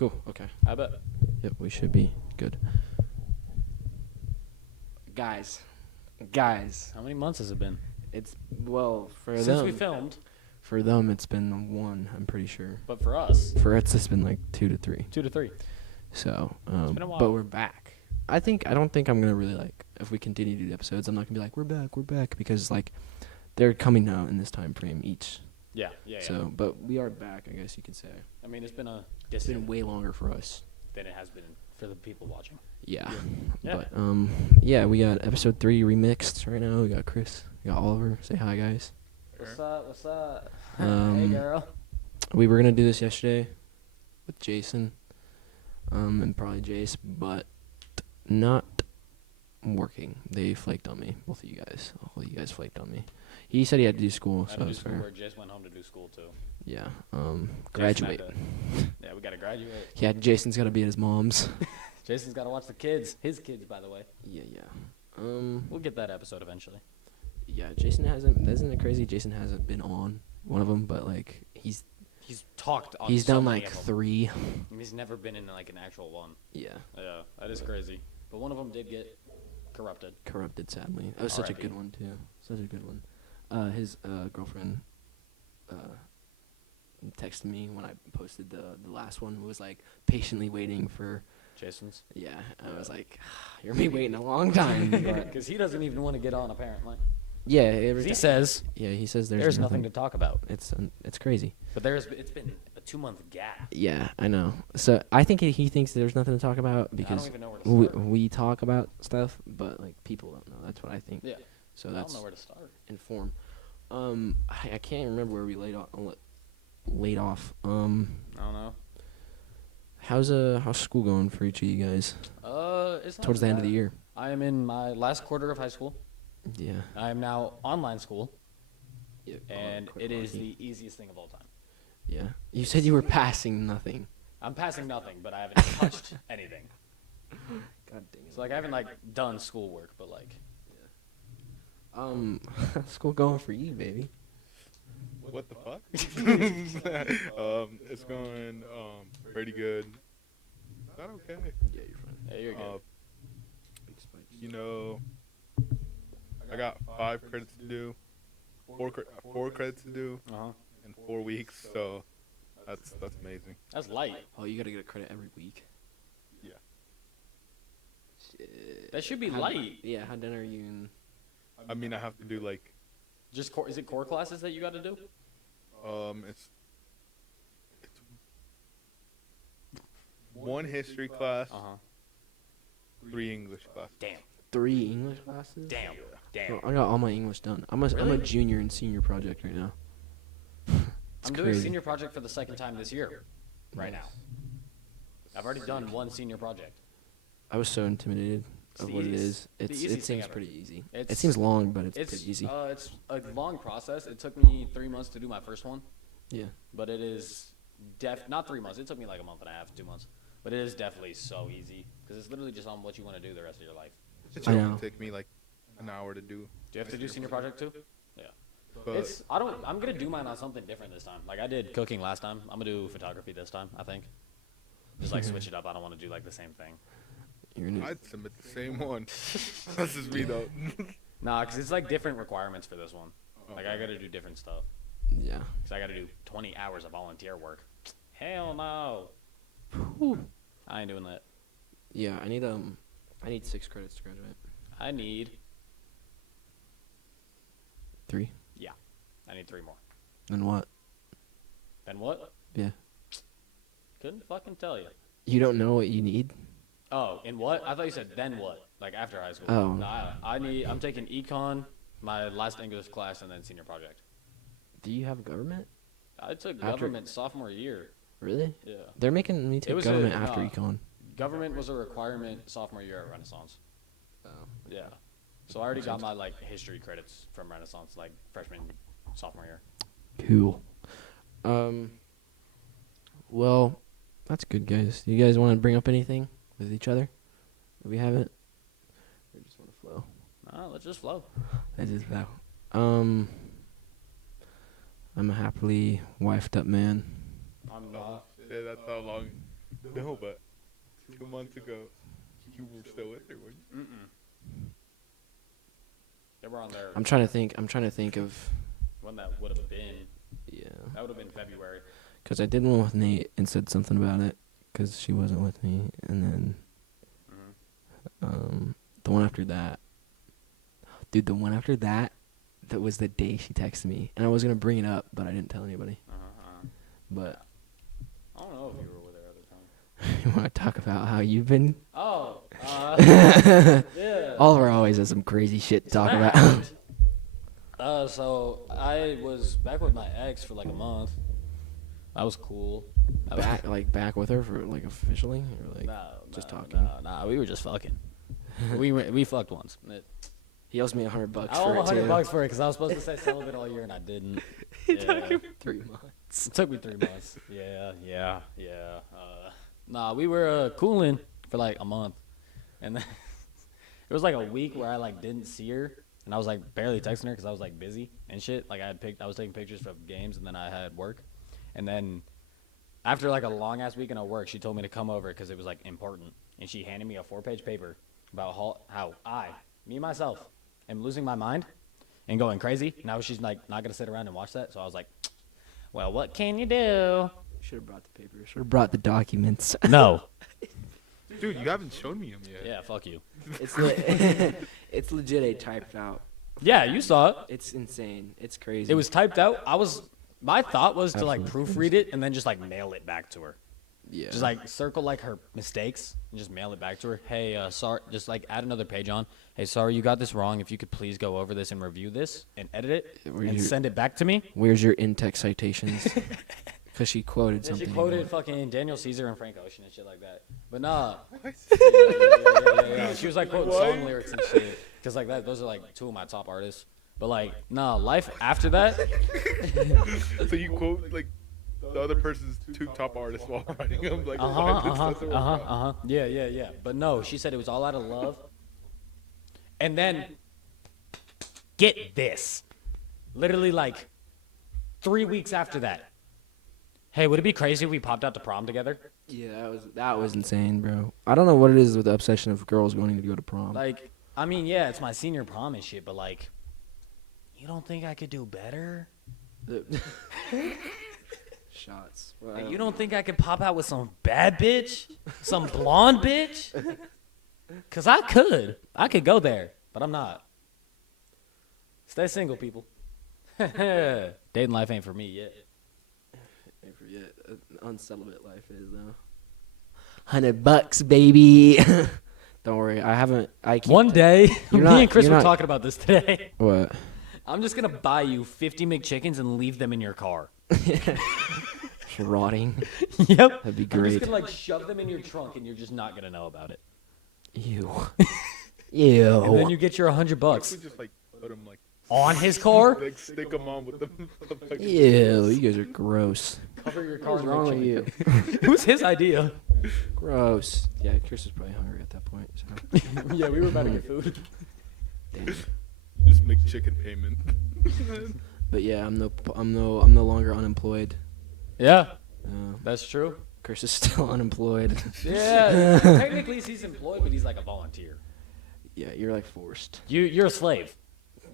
Cool. Okay. I bet. Yep, we should be good. Guys. How many months has it been? It's, well, for Since them. we filmed, For them, it's been 1, I'm pretty sure. but for us, For us, it's been like 2 to 3. 2 to 3. So, been a while. but we're back. I don't think I'm going to really, like, if we continue to do episodes, I'm not going to be like, we're back, because, like, they're coming out in this time frame each. Yeah. So, but we are back, I guess you could say. I mean, it's been a It's distant been way longer for us. than it has been for the people watching. Yeah. Yeah. But, yeah, we got episode 3 remixed right now. We got Chris. We got Oliver. Say hi, guys. What's up? Hey, Um, girl. We were going to do this yesterday with Jason, and probably Jace, but not working. They flaked on me. Both of you guys. All you guys flaked on me. He said he had to do school, I so had to do that's fair. schoolwork. Jace went home to do school, too. Yeah. Jason Graduate. had to- Yeah, we got to graduate. Yeah, Jason's got to be at his mom's. Jason's got to watch the kids. His kids, by the way. Yeah. We'll get that episode eventually. Yeah, Jason hasn't. Isn't it crazy? Jason hasn't been on one of them, but like he's talked on he's so done many like of 'em. 3. He's never been in like an actual one. Yeah, Yeah, that is crazy. But one of them did get corrupted. corrupted sadly. That was such a R.I.P. good one too. Such a good one. His girlfriend texted me when I posted the last one. Was like patiently waiting for. Jason's. Yeah, I was like, you're me waiting a long time. But Because he doesn't even want to get on, apparently. yeah, every He ti- says Yeah, he says there's nothing to talk about. It's crazy. But it's been a 2-month gap. Yeah, I know. So I think he thinks there's nothing to talk about because even know where to start. we talk about stuff, but like people don't know. That's what I think. Yeah. So I that's don't know where to start. inform. I can't remember where we laid off. I don't know. How's school going for each of you guys It's not towards the end of the bad. year? I am in my last quarter of high school. Yeah. I am now online school, Yeah. and it is the easiest thing of all time. Yeah. You said you were passing nothing. I'm passing nothing, but I haven't touched anything. God dang it. So like I haven't like done schoolwork, but like How's school going for you, baby? What the fuck? It's going pretty good. Is that okay? Yeah, you're fine. yeah, you're good. You know, I got 5 credits to do, 4 credits to do Uh-huh. in 4 weeks, so that's amazing. That's light. Oh, you gotta get a credit every week. Yeah. Shit. That should be How- light. Yeah. How done are you in? I mean, I have to do like Just is it core classes that you got to do? it's 1 history class, Uh-huh. 3 English classes. Damn. 3 English classes? Damn. Bro, I got all my English done. I'm a Really? junior and senior project right now. It's I'm crazy. doing senior project for the second time this year. Right now. I've already done 1 senior project. I was so intimidated It's of the what it easiest- is. the It easiest thing seems ever. pretty easy. It It's- seems long, but it's It's pretty easy. It's a long process. It took me 3 months to do my first one, Yeah. but it is not 3 months. It took me like a month and a half, 2 months. But it is definitely so easy because it's literally just on what you want to do the rest of your life. It I should know. only take me like an hour to do. Do you have to do senior project too? Yeah. But I'm gonna do mine on something different this time. Like I did cooking last time. I'm gonna do photography this time. I think. Just like switch it up. I don't want to do like the same thing. You're gonna, I'd submit the same one. That's just me though. Nah, cause it's like different requirements for this one. Like I gotta do different stuff. yeah. Cause I gotta do 20 hours of volunteer work. Hell no. I ain't doing that. Yeah, I need 6 credits to graduate. I need 3? I need 3 more. Then what? Then what? Yeah. Couldn't fucking tell you. You don't know what you need? Oh, in what? I thought you said then what? Like after high school. Oh. Nah, I'm taking econ, my last English class, and then senior project. Do you have government? I took After- government sophomore year. Really? Yeah. They're making me take was government a- after nah. econ. Government was a requirement sophomore year at Renaissance. Oh. Yeah. So I already got my like history credits from Renaissance, like freshman, sophomore year. Cool. Well, that's good, guys. You guys want to bring up anything with each other? Do we have it? Or just want to flow? Nah, let's just flow. Let's just flow. I'm a happily wifed up man. I'm not. Yeah, that's how long No, but 2 months ago, you were still with her, weren't you? They were on there. I'm trying to think of. When that would have been. Yeah. That would have been February. Because I did one with Nate and said something about it because she wasn't with me, and then the one after that, dude, that was the day she texted me, and I was gonna bring it up, but I didn't tell anybody. But I don't know if you were with her at the time. you want to talk about how you've been? Oh, yeah. Oliver always has some crazy shit to talk about. So I was back with my ex for like a month. That was cool. back with her for like officially, or like just talking. Nah, we were just fucking. we fucked once. He owes me $100 I for owe it too. $100 for it because I was supposed to say celibate all year and I didn't. It took him 3 months. It took me 3 months. Yeah. Nah, we were cooling for like a month, and then it was like a week where I like didn't see her, and I was like barely texting her because I was like busy and shit. Like I was taking pictures from games, and then I had work, and then after like a long ass weekend of work, she told me to come over because it was like important, and she handed me a 4-page paper about how me myself, am losing my mind and going crazy. Now she's like not gonna sit around and watch that, so I was like, well, what can you do? Should have brought the paper. Should have brought the documents. No. Dude, you haven't shown me him yet. Yeah, fuck you. It's legit a typed out. Yeah, you saw it. It's insane. It's crazy. It was typed out. My thought was to like proofread it and then just like mail it back to her. Yeah. Just like circle like her mistakes and just mail it back to her. Hey, sorry, just like add another page on. Hey, sorry, you got this wrong. If you could please go over this and review this and edit it and send it back to me. Where's your in-text citations? Because she quoted Yeah, something. she quoted fucking Daniel Caesar and Frank Ocean and shit like that. But nah. What? Yeah. She was like quoting song lyrics and shit. Because like that, those are like 2 of my top artists. But like, nah, life after that. So you quote like the other person's 2 top artists while writing them, like why this doesn't work out? Yeah. But no, she said it was all out of love. And then, get this. Literally like 3 weeks after that. Hey, would it be crazy if we popped out to prom together? Yeah, that was insane, bro. I don't know what it is with the obsession of girls wanting to go to prom. Like, I mean, yeah, it's my senior prom and shit, but like, you don't think I could do better? Shots. Like, you don't think I could pop out with some bad bitch? Some blonde bitch? Because I could. I could go there, but I'm not. Stay single, people. Dating life ain't for me yet. I forget. Uncelibate life is though. $100, baby. Don't worry, I keep One day, me not- and Chris you're were not- talking about this today. What? I'm just gonna buy you 50 McChickens and leave them in your car. Rotting. Yep. That'd be I'm great. just gonna like shove them in your trunk and you're just not gonna know about it. Ew. Ew. And then you get your $100 We just like put them like on his car. like stick them on with them. Ew, you guys are gross. Cover your car. What's wrong with you? It was his idea. Gross. Yeah, Chris was probably hungry at that point. So. Yeah, we were about to get food. Damn. Just make chicken payment. But yeah, I'm no longer unemployed. Yeah, Uh, that's true. Chris is still unemployed. Yeah, technically he's employed, but he's like a volunteer. Yeah, you're like forced. You're a slave.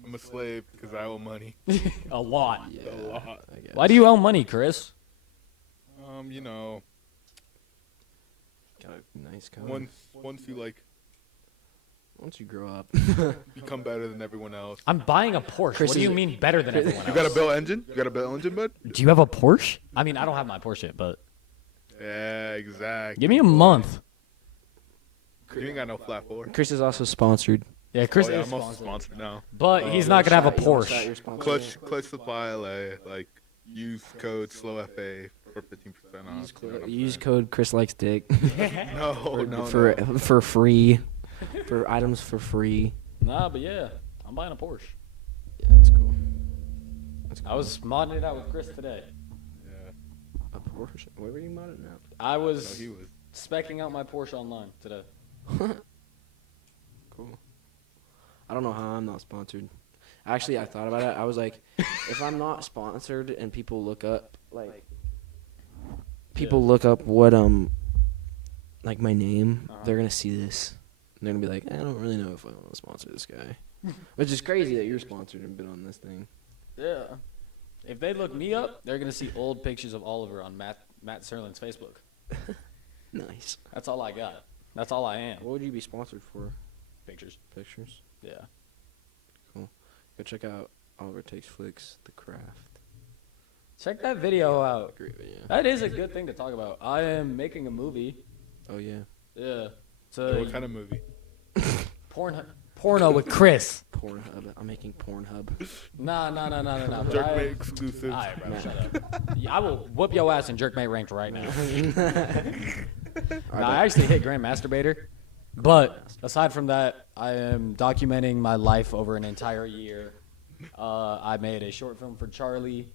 I'm a slave because I owe money. A lot. Yeah, A lot. I guess. Why do you owe money, Chris? You know, Got a nice car. once you like Once you grow up. become better than everyone else. I'm buying a Porsche. Chris What do you is- mean better than everyone else? You got a built engine? You got a built engine, bud? Do you have a Porsche? I mean, I don't have my Porsche yet, but Yeah, exactly. give me a month. You ain't got no flat 4. Chris is also sponsored. Yeah, Chris Oh, yeah, is I'm also sponsored. sponsored now. But he's not gonna have a Porsche. Clutch Supply LA, like use code SLOWFA for 15% off. You know what I'm Use saying? code Chris likes dick No, for free, for items for free. Nah, but yeah, I'm buying a Porsche. Yeah, that's cool. That's cool. I was modding it out with Chris today. Yeah. A Porsche. Where were you modding out? I No, was he was. specking out my Porsche online today. Cool. I don't know how I'm not sponsored. Actually, I thought about it. I was like, if I'm not sponsored and people look up what like my name, Uh-huh. they're gonna see this. And they're gonna be like, I don't really know if I want to sponsor this guy. Which is crazy that you're sponsored and been on this thing. Yeah. If they look me up, they're gonna see old pictures of Oliver on Matt Serlin's Facebook. Nice. That's all I got. That's all I am. What would you be sponsored for? Pictures. Pictures. Yeah. Go check out Oliver Takes Flicks, The Craft. Check that video out. Great video. That is a good thing to talk about. I am making a movie. Oh yeah. Yeah. It's What a kind of movie? porno with Chris. Pornhub. I'm making Pornhub. Nah. but Jerkmate exclusive. All right, bro, shut up. Yeah, I will whoop your ass in Jerkmate ranked right now. Nah, I actually hit Grand Masturbator. But aside from that, I am documenting my life over an entire year. I made a short film for Charlie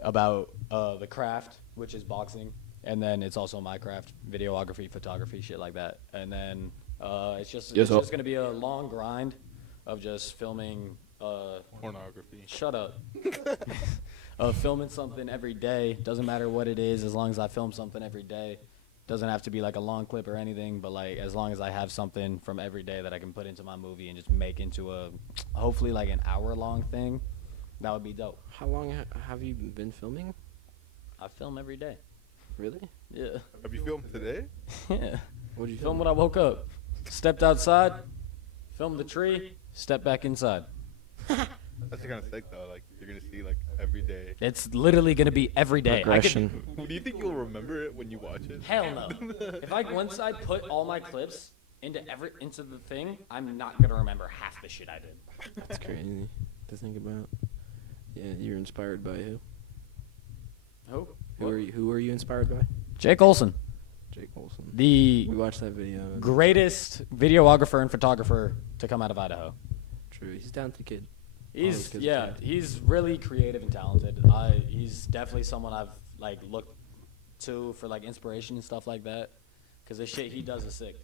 about the craft, which is boxing. And then it's also my craft, videography, photography, shit like that. And then it's just going to be a long grind of just filming. Pornography. Shut up. Of filming something every day. Doesn't matter what it is, as long as I film something every day. Doesn't have to be like a long clip or anything, but like as long as I have something from every day that I can put into my movie and just make into a hopefully like an hour-long thing, that would be dope. How long have you been filming? I film every day. Really? Yeah. Have you filmed today? Yeah. What did you Film when I woke up. Stepped outside, filmed the tree, stepped back inside. That's kind of sick though. Like you're gonna see like every day. It's literally gonna be every day. Progression. Do you think you'll remember it when you watch it? Hell no. If once I put all my clips into the thing, I'm not gonna remember half the shit I did. That's crazy to think about. Yeah, you're inspired by who? Who are you inspired by? Jake Olson, Jake Olson. the We watched that video. greatest videographer and photographer to come out of Idaho. True. He's a talented kid. All those He's kids are yeah, talented. he's really creative and talented. He's definitely someone I've like looked to for like inspiration and stuff like that. Cause the shit he does is sick.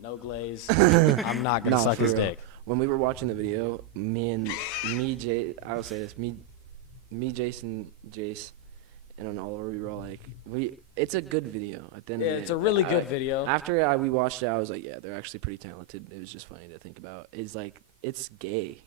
No glaze. I'm not gonna Nah, suck for his real. dick. When we were watching the video, I will say this, Jason, Jace, and then Oliver, we were all like, it's a good video. At the end Yeah, of the it's day. a really good video. After we watched it, I was like, yeah, they're actually pretty talented. It was just funny to think about. It's like, it's gay.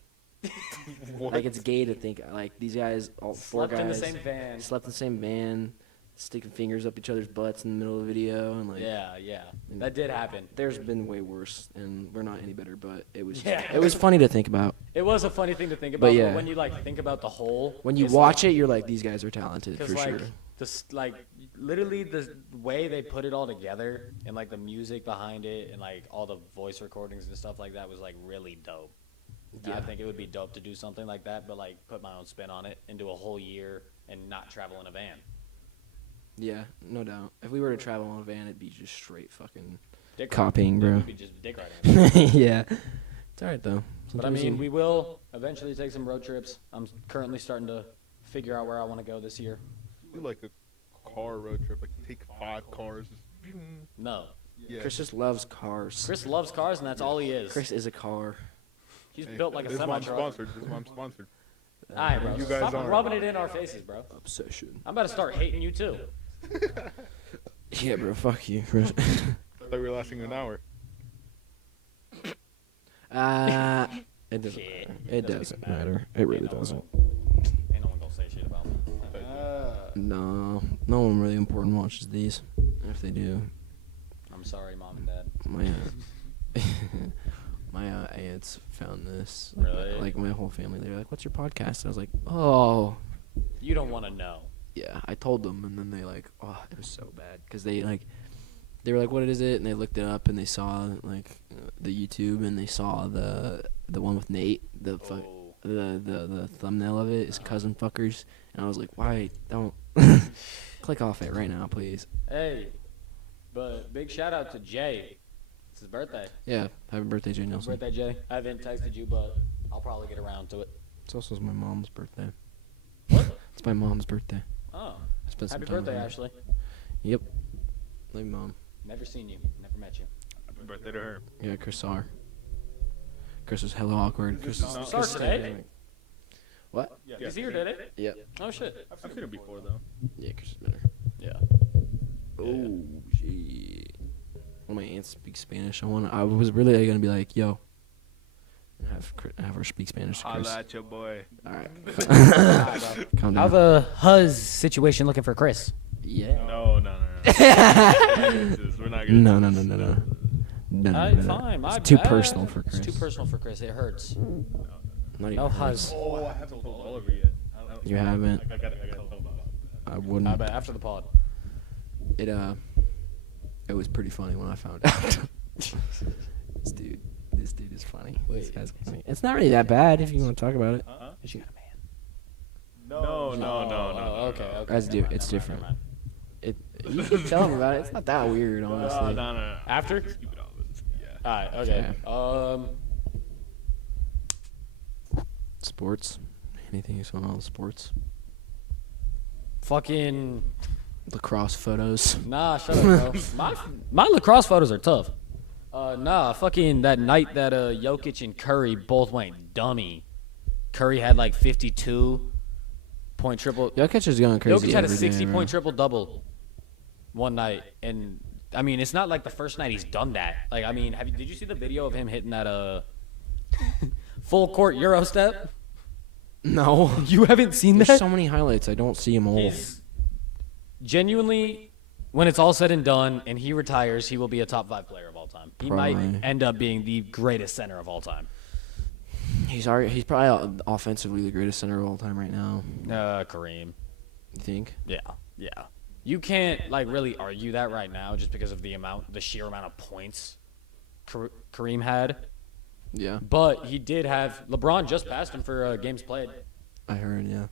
What? Like, it's gay to think, like, these guys, all four Slept guys, in the same van. slept in the same van, sticking fingers up each other's butts in the middle of the video, and like, Yeah, that did happen. there's been way worse, and we're not any better, but it was, Yeah. it was funny to think about. It was a funny thing to think about, But but, yeah. when you like think about the whole, When you it's watch like, it, you're like, these guys are talented for like sure. like literally the way they put it all together and like the music behind it and like all the voice recordings and stuff like that was like really dope. And I Yeah. think it would be dope to do something like that, but like put my own spin on it and do a whole year and not travel in a van. Yeah, no doubt. If we were to travel on a van, it'd be just straight fucking Dick copying, riding. bro. It would be just dick riding. Yeah. It's alright, though. But I mean, we will eventually take some road trips. I'm currently starting to figure out where I want to go this year. Do like a car road trip. Like take 5 cars. Just, No. yeah. Chris just loves cars. Chris loves cars, and that's all he is. Chris is a car. He's Hey, built like a this is why I'm semi-truck. sponsored. This is why I'm sponsored. All right, bro. You guys Stop aren't. rubbing it in our faces, bro. Obsession. I'm about to start hating you too. Yeah, bro, fuck you, Chris. I thought we were lasting an hour. It doesn't Shit. matter. It doesn't matter. It really doesn't. Ain't no one gonna say shit about me. No, no one really important watches these. If they do, I'm sorry, mom and dad. my my aunts found this. Really? Like my whole family, they're like, "What's your podcast?" And I was like, "Oh, You don't want to know. yeah." I told them, and then they like, "Oh, it was so bad," because they were like, "What is it?" And they looked it up, and they saw like the YouTube, and they saw the one with Nate. The thumbnail of it is cousin fuckers, and I was like, "Why don't click off it right now, please?" Hey, but big shout out to Jay. It's his birthday. Yeah, happy birthday, Jay Nelson. Birthday, Jay. I haven't texted you, but I'll probably get around to it. It's also my mom's birthday. What? It's my mom's birthday. Oh, I spent some happy time with birthday, her. Ashley. Yep. Love you, Mom. Never seen you. Never met you. Happy birthday to her. Yeah, Chris saw her. Chris was hella awkward. Chris Sorry, Chris today? dynamic. What? Yeah. He's here, did it? Yep. Oh shit. I've seen her before though. Yeah, Chris is better. Yeah. Oh, shit. can't speak Spanish. I was really gonna be like, yo, and have her speak Spanish to Chris. Holla at your boy. All right. How Calm down. the Huz situation looking for Chris? Yeah. No. We're not gonna. No. Fine. My It's too bad. personal for Chris. It's too personal for Chris. It hurts. Not even No Huz. Huz. Oh, I haven't told Oliver yet. You haven't. I gotta tell him about it. I wouldn't. I bet after the pod. It was pretty funny when I found out. This dude is funny. This guy's funny. It's not really that bad if you want to talk about it. Cause you got a man. No. Okay. That's it's different. You can tell him about it. It's not that weird, honestly. No. After? Keep it all. Yeah. Alright. Okay. Sports. Anything going on with sports? Fucking. Lacrosse photos. Nah, shut up, bro. My lacrosse photos are tough. Fucking that night that Jokic and Curry both went dummy. Curry had like 52-point triple. Jokic is going crazy. Jokic had a every day, 60-point triple double one night, and I mean it's not like the first night he's done that. Like I mean, did you see the video of him hitting that full court Euro step? No. You haven't seen There's that? so many highlights. I don't see them all. He's genuinely, when it's all said and done and he retires, he will be a top 5 player of all time. He might Probably. end up being the greatest center of all time. He's probably offensively the greatest center of all time right now. Kareem. You think? Yeah. You can't like really argue that right now just because of the sheer amount of points Kareem had. Yeah. But he did have LeBron just passed him for games played, I heard. Yeah.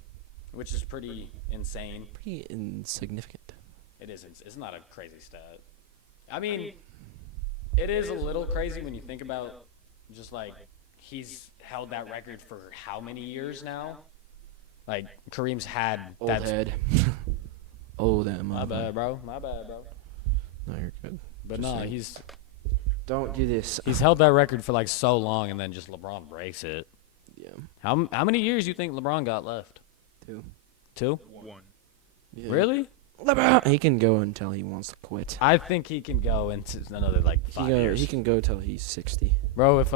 which is pretty insane. Pretty insignificant. It is. It's not a crazy stat. I mean, it is a little crazy when you think about just like he's held that record for how many years now? Like Kareem's had Old that. head. Oh, that My motherfucker. bad, bro. My bad, bro. No, you're good. But Just no, saying. he's Don't do this. held that record for like so long, and then just LeBron breaks it. Yeah. How many years do you think LeBron got left? 2. 2? 1. Yeah. Really? LeBron. He can go until he wants to quit. I think he can go into another like 5 years. He can go till he's 60. Bro, if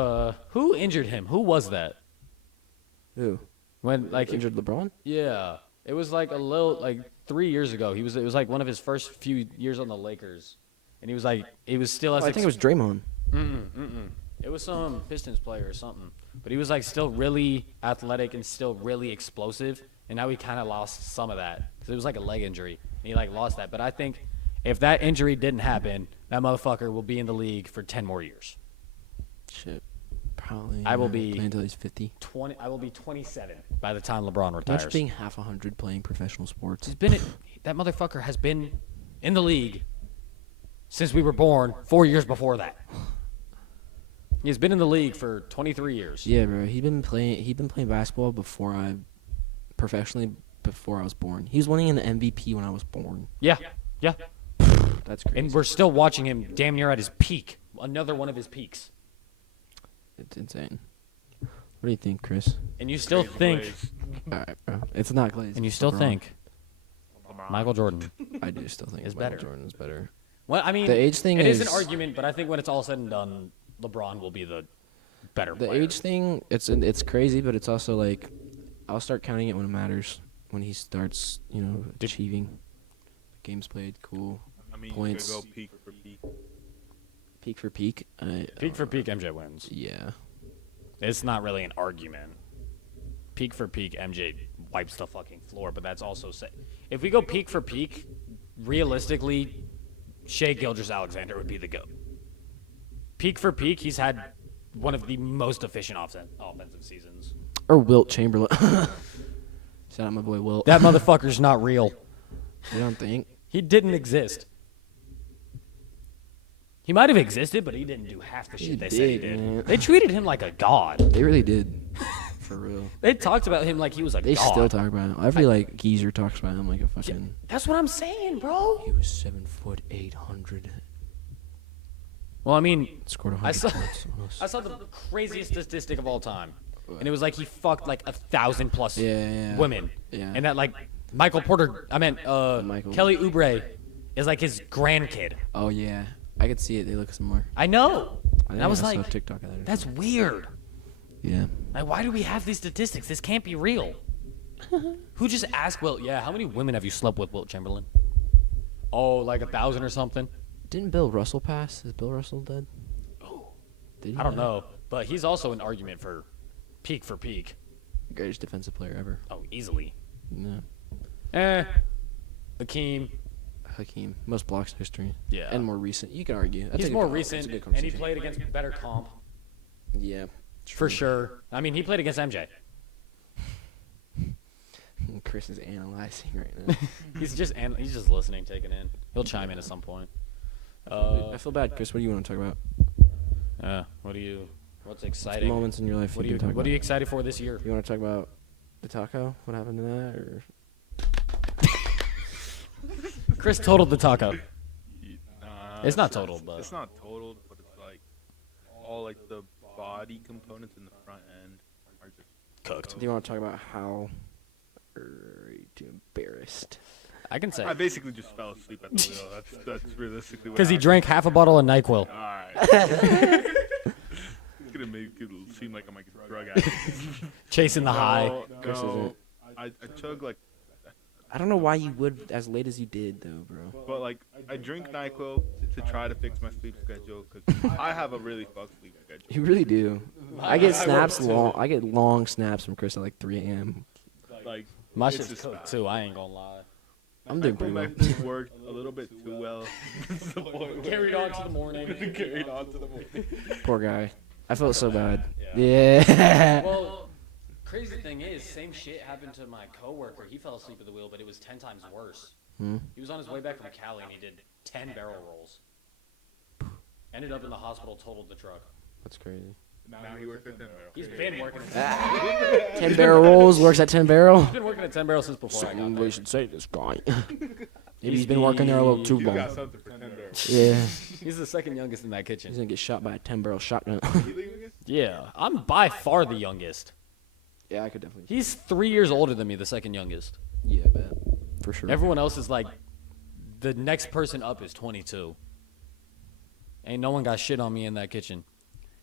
who injured him? Who was that? Who? When like Injured LeBron? Yeah, it was like 3 years ago. It was like one of his first few years on the Lakers, and he was still. I think it was Draymond. It was some Pistons player or something, but he was like still really athletic and still really explosive. And now he kind of lost some of that because it was like a leg injury, and he like lost that. But I think if that injury didn't happen, that motherfucker will be in the league for 10 more years. Shit. Probably. I will be playing until he's 50. I will be 27 by the time LeBron Imagine retires. being half 100 playing professional sports. That motherfucker has been in the league since we were born 4 years before that. He's been in the league for 23 years. Yeah, bro. He'd been playing basketball professionally before I was born. He was winning an MVP when I was born. Yeah. That's crazy. And we're still watching him damn near at his peak. Another one of his peaks. It's insane. What do you think, Chris? And you still think, All right, bro. It's not Glaze. and you it's still LeBron. think Michael Jordan. I do still think is Michael better. Jordan is better. Well, I mean, The age thing it is an is- argument, but I think when it's all said and done, LeBron will be the better The player. age thing, it's crazy, but it's also like I'll start counting it when it matters. When he starts, achieving. Games played, cool. I mean, Points. you could go peak for peak. Peak for peak. Peak for peak, MJ wins. Yeah. It's not really an argument. Peak for peak, MJ wipes the fucking floor, but that's also if we go peak for peak, realistically, Shea Gilgeous-Alexander would be the GOAT. Peak for peak, he's had one of the most efficient offensive seasons. Or Wilt Chamberlain. Shout out my boy Wilt. That motherfucker's not real. You don't think? He didn't exist. He might have existed, but he didn't do half the shit they said he did. man. They treated him like a god. They really did. For real. They talked about him like he was a They god. still talk about him. Every geezer talks about him like a fucking. That's what I'm saying, bro. He was 7'8", Well, I mean, scored 100 I saw- points on us. I saw the craziest statistic of all time, and it was like he fucked like 1,000 plus Yeah. women, Yeah. and that like Michael Porter, Michael. Kelly Oubre is like his grandkid. Oh yeah, I could see it. They look similar. I know. I, And I was saw like, TikTok of that or that's something. weird. Yeah. Like, why do we have these statistics? This can't be real. Who just asked Wilt? Yeah, how many women have you slept with, Wilt Chamberlain? Oh, like 1,000 or something. Didn't Bill Russell pass? Is Bill Russell dead? Oh, Did he? I don't know, but he's also an argument for peak. Greatest defensive player ever. Oh, easily. No. Hakeem. Hakeem. Most blocks in history. Yeah. And more recent. You can argue. He's more recent, and he played against better comp. Yeah. For sure. I mean, he played against MJ. Chris is analyzing right now. He's just listening, taking in. He'll chime in at some point. I feel bad, Chris. What do you want to talk about? What's exciting? Moments in your life. What you can talk are about. you excited for this year? You want to talk about the taco? What happened to that? Or Chris totaled the taco. Nah, It's not totaled, but it's not totaled, but it's like all like the body components in the front end are just cooked. do you want to talk about how are you too embarrassed? I can say. I basically just fell asleep at the wheel. That's realistically what Because he happened. drank half a bottle of NyQuil. All right. It's gonna make it seem like I'm like a drug addict. Chasing the high. Chris No, isn't. I chug like, I don't know why you would as late as you did, though, bro. but like I drink NyQuil to try to fix my sleep schedule because I have a really fucked sleep schedule. You really do. I get snaps long. I get long snaps from Chris at like 3 a.m. Like My it's shit's just cooked bad. too. I ain't gonna lie. I'm doing pretty well. My sleep worked a little bit too well. Carried on to the morning. Carried on to the morning. Poor guy. I felt so bad. Yeah. Well, crazy thing is, same shit happened to my coworker. He fell asleep at the wheel, but it was 10 times worse. He was on his way back from Cali and he did 10 barrel rolls. Ended up in the hospital, totaled the truck. That's crazy. Now he works at 10 barrel. He's been working at 10 barrel rolls, works at 10 barrel. He's been working at 10 barrel since before I got there. Somebody should say this guy. Maybe he's been working there a little too He's got long. something for 10 barrel. Yeah. He's the second youngest in that He's kitchen. gonna get shot by a 10 barrel shotgun. Yeah, I'm by far the youngest. Yeah, I could definitely. He's 3 years older than me, the second youngest. Yeah, I bet. For sure. Everyone else is like, the next person up is 22. Ain't no one got shit on me in that kitchen.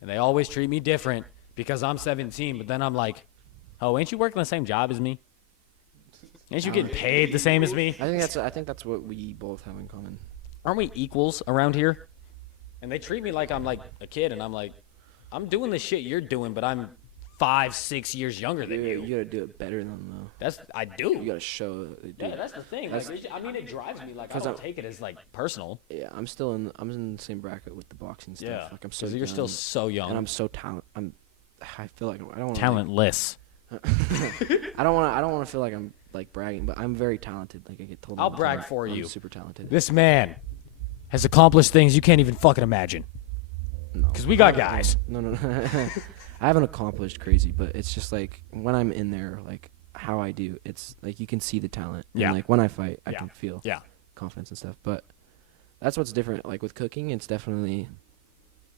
And they always treat me different because I'm 17, but then I'm like, oh, ain't you working the same job as me? Ain't you getting paid the same as me? I think that's what we both have in common. Aren't we equals around here? And they treat me like I'm like a kid, and I'm like, I'm doing the shit you're doing, but I'm 5-6 years younger than You you. gotta do it better than them, though. I You do. gotta show. Yeah, that's the thing. Like, I mean, it drives me. Like, I don't take it as like personal. Yeah, I'm in the same bracket with the boxing stuff. Yeah, Like I'm so. because you're still young, so young. and I'm so I feel like I don't want talentless. I don't want to feel like I'm like bragging, but I'm very talented. Like I get told. I'll all the brag time, for I'm you. super talented. This man has accomplished things you can't even fucking imagine. No. Because we got guys. No. I haven't accomplished crazy, but it's just like when I'm in there, like how I do. It's like you can see the talent. Yeah. And like when I fight, I Yeah. can feel Yeah. confidence and stuff. But that's what's different. Like with cooking, it's definitely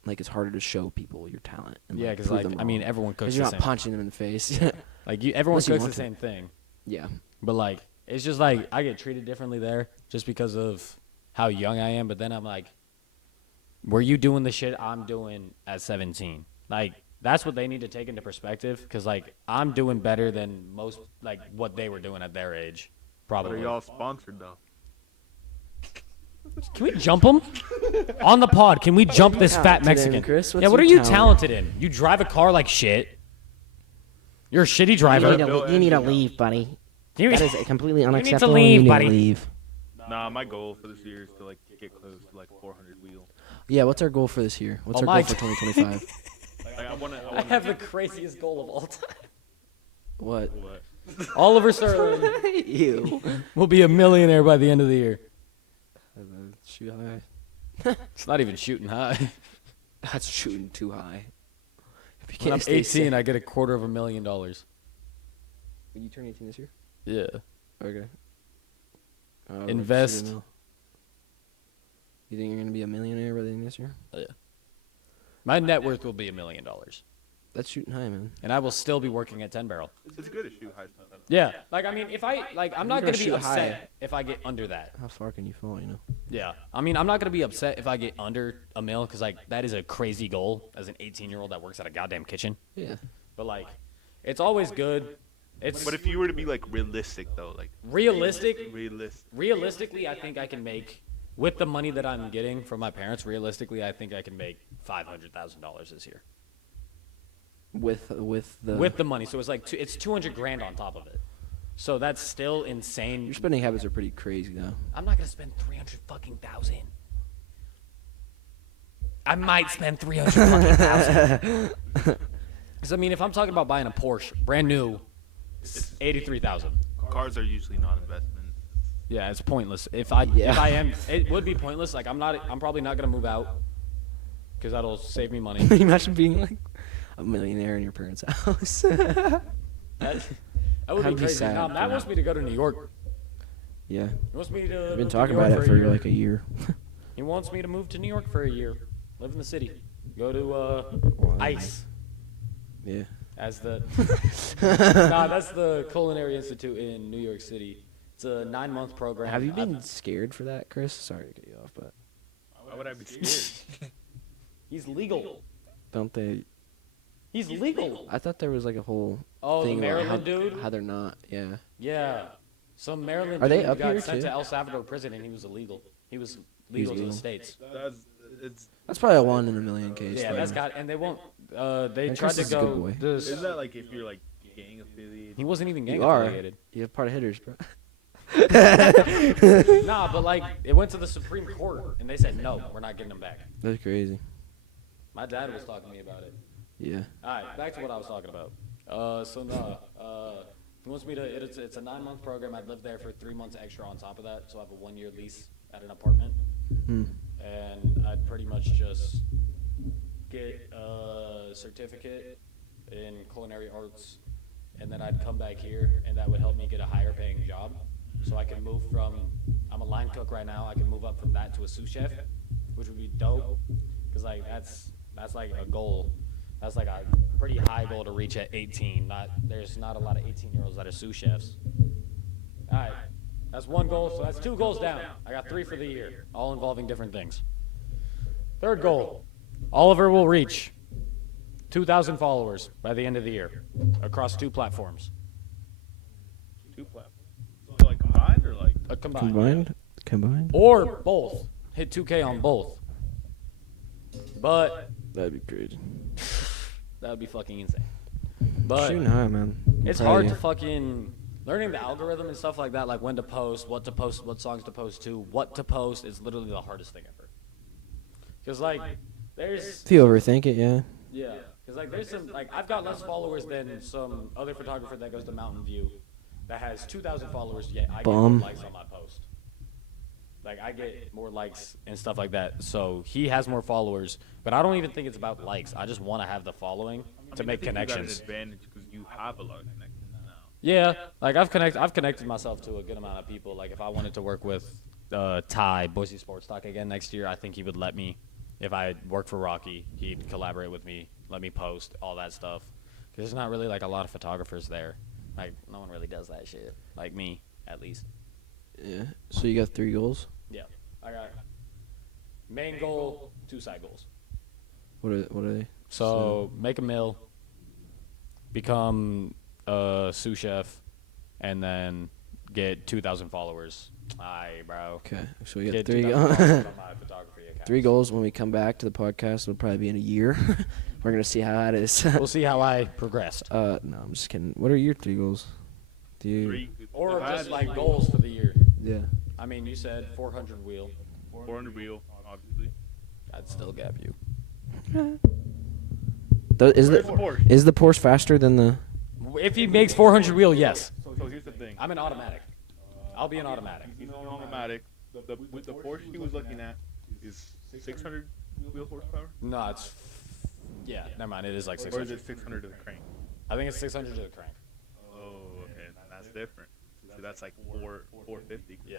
like it's harder to show people your talent. And, Yeah, like, because prove like them I mean, wrong. everyone cooks 'Cause the you're not same. punching them in the face. Like everyone Unless you cooks the want to. same thing. Yeah. But like it's just like I get treated differently there just because of how young I am. But then I'm like, were you doing the shit I'm doing at 17? Like that's what they need to take into perspective. Because like I'm doing better than most like what they were doing at their age. But are Probably. y'all sponsored though? Can we jump him on the pod? Can we jump this fat Talented in, Mexican? Chris? What's Yeah, what are your you talent? talented in? You drive a car like shit. You're a shitty You driver. need to leave, buddy. You- That is completely need to unacceptable. leave, you need buddy. to leave. Nah, my goal for this year is to like get close to like 400 wheel. Yeah. What's our goal for this year? What's Oh our my goal for 2025? Like I wanna. I have the craziest goal of all time. What? What? Oliver Sterling Ew. will be a millionaire by the end of the year. Shoot high. It's not even shooting high. That's shooting too high. If you When I'm can't stay 18, safe- I get $250,000. When you turn 18 this year? Yeah. Okay. Invest. You think you're gonna be a millionaire by the end of this year? My net worth will be $1 million. That's shooting high, man. and I will still be working at 10 Barrel. It's good to shoot high stuff. Yeah, like I mean, if I like, I'm not gonna gonna be shoot upset high. if I get under that. How far can you fall? You know. Yeah, I mean, I'm not gonna be upset if I get under a mil because like that is a crazy goal as an 18-year-old that works at a goddamn kitchen. Yeah. But like, it's always good. It's But if you were to be like realistic though, like realistic. realistic, Realistically, I think I can make with the money that I'm getting from my parents. Realistically, I think I can make $500,000 this year With the with the money. So it's like it's 200 grand on top of it. So that's still insane. your spending habits are pretty crazy though. I'm not gonna spend 300 fucking thousand. I might spend 300 fucking thousand. Because I mean, if I'm talking about buying a Porsche, brand new, it's 83,000. cars are usually not investments. Yeah, it's pointless. If I am, it would be pointless. Like I'm probably not gonna move out because that'll save me money. Imagine being like a millionaire in your parents' house. That would That'd be be crazy. sad, Now, Matt yeah. wants me to go to New York. Yeah. He wants me to. I've been move to talking New York about it a for year. like a year. He wants me to move to New York for a year, live in the city, go to ICE Yeah. as the. Nah, that's the Culinary Institute in New York City. It's a 9-month program. Have you been scared for that, Chris? Sorry to get you off, but Why would I be scared? He's legal. don't they? He's legal. I thought there was like a whole Oh, the thing about Maryland dude? how they're not. Yeah. Yeah. Some Maryland Are they dude up got here, sent too? to El Salvador prison and he was illegal. He was legal to the illegal. States. It's That's probably a 1 in a million case. Yeah, like, that's got, and they won't. They And tried Chris to is a good go. boy. isn't that like if you're like gang affiliated? He wasn't even gang You are. affiliated. You're part of hitters, bro. Nah, but like it went to the Supreme Court and they said no, we're not getting him back. That's crazy. My dad was talking to me about it. Yeah. All right, back to what I was talking about. He wants me to. It's a 9-month program. I'd live there for 3 months extra on top of that, so I have a 1-year lease at an apartment, Hmm. and I'd pretty much just get a certificate in culinary arts, and then I'd come back here, and that would help me get a higher paying job, so I can move from. I'm a line cook right now. I can move up from that to a sous chef, which would be dope, because like that's like a goal. That's like a pretty high goal to reach at 18. There's not a lot of 18-year-olds that are sous chefs. All right, that's 1 goal. So that's 2 goals down. I got 3 for the year, all involving different things. 3rd goal, Oliver will reach 2,000 followers by the end of the year across 2 platforms. 2 platforms. So like combined or like? Combined? Combined? Or both. Hit 2K on both. But That'd be crazy. that would be fucking insane. But Shooting high, man. it's Proud of hard you. to fucking learning the algorithm and stuff like that, like when to post, what songs to post to, what to post is literally the hardest thing ever. Cause like there's If you overthink it, yeah. yeah, cause like there's some like I've got less followers than some other photographer that goes to Mountain View that has 2,000 followers. Yet I get more Bum. likes on my post. Like I get more likes and stuff like that. So he has more followers, but I don't even think it's about likes. I just want to have the following to make connections. You got an advantage because you have a lot of connections now. Yeah, like I've connected myself to a good amount of people. Like if I wanted to work with Ty, Boise Sports Talk again next year, I think he would let me. If I worked for Rocky, he'd collaborate with me, let me post all that stuff. Cause there's not really like a lot of photographers there. Like no one really does that shit. Like me, at least. Yeah. So you got 3 goals? Yeah, I got main goal, 2 side goals. What are they? So make a mill, become a sous chef, and then get 2,000 followers. Aye, bro. Okay. So we got Get 3 2,000 followers on my photography account. 3 goals. When we come back to the podcast, it'll probably be in a year. We're gonna see how that is. We'll see how I progressed. No, I'm just kidding. What are your 3 goals? Do you? 3. Or If I just had like goals for the year. Yeah. I mean, you said 400 wheel. 400 wheel, obviously. I'd still gap you. Is Where's the Porsche? the Porsche faster than the? If he makes 400 wheel, yes. So here's the thing. I'm an automatic. I'll be an automatic. He's an automatic. With the Porsche he was looking at is 600 wheel horsepower? No, it's yeah. Never mind. It is like Or is 600. it 600 to the crank? I think it's 600 to the crank. Oh, okay. That's different. So that's like 450. Yeah.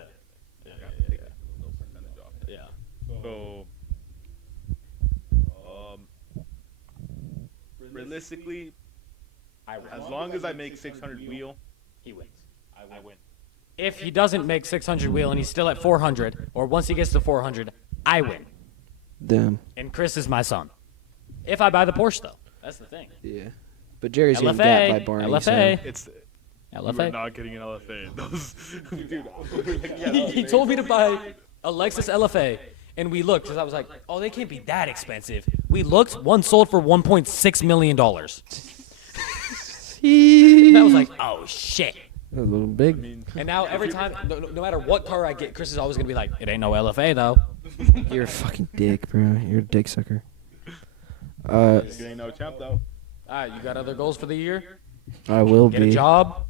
You have to take that little percentage off. Yeah. So, realistically, I win. as long as I make 600 wheel, He wins. I win. If he doesn't make 600 wheel and he's still at 400, or once he gets to 400, I win. Damn. And Chris is my son. If I buy the Porsche, though. That's the thing. Yeah. But Jerry's getting got by LFA. Barney. LFA. It's we're LFA. not getting an LFA. Those, dude, He told me to buy a Lexus LFA, and we looked, because I was like, oh, they can't be that expensive. We looked, one sold for $1.6 million. And I was like, oh, shit. That was a little big. And now every time, no matter what car I get, Chris is always going to be like, it ain't no LFA, though. You're a fucking dick, bro. You're a dick sucker. you ain't no champ though. All right, you got other goals for the year? I will Get be. a job?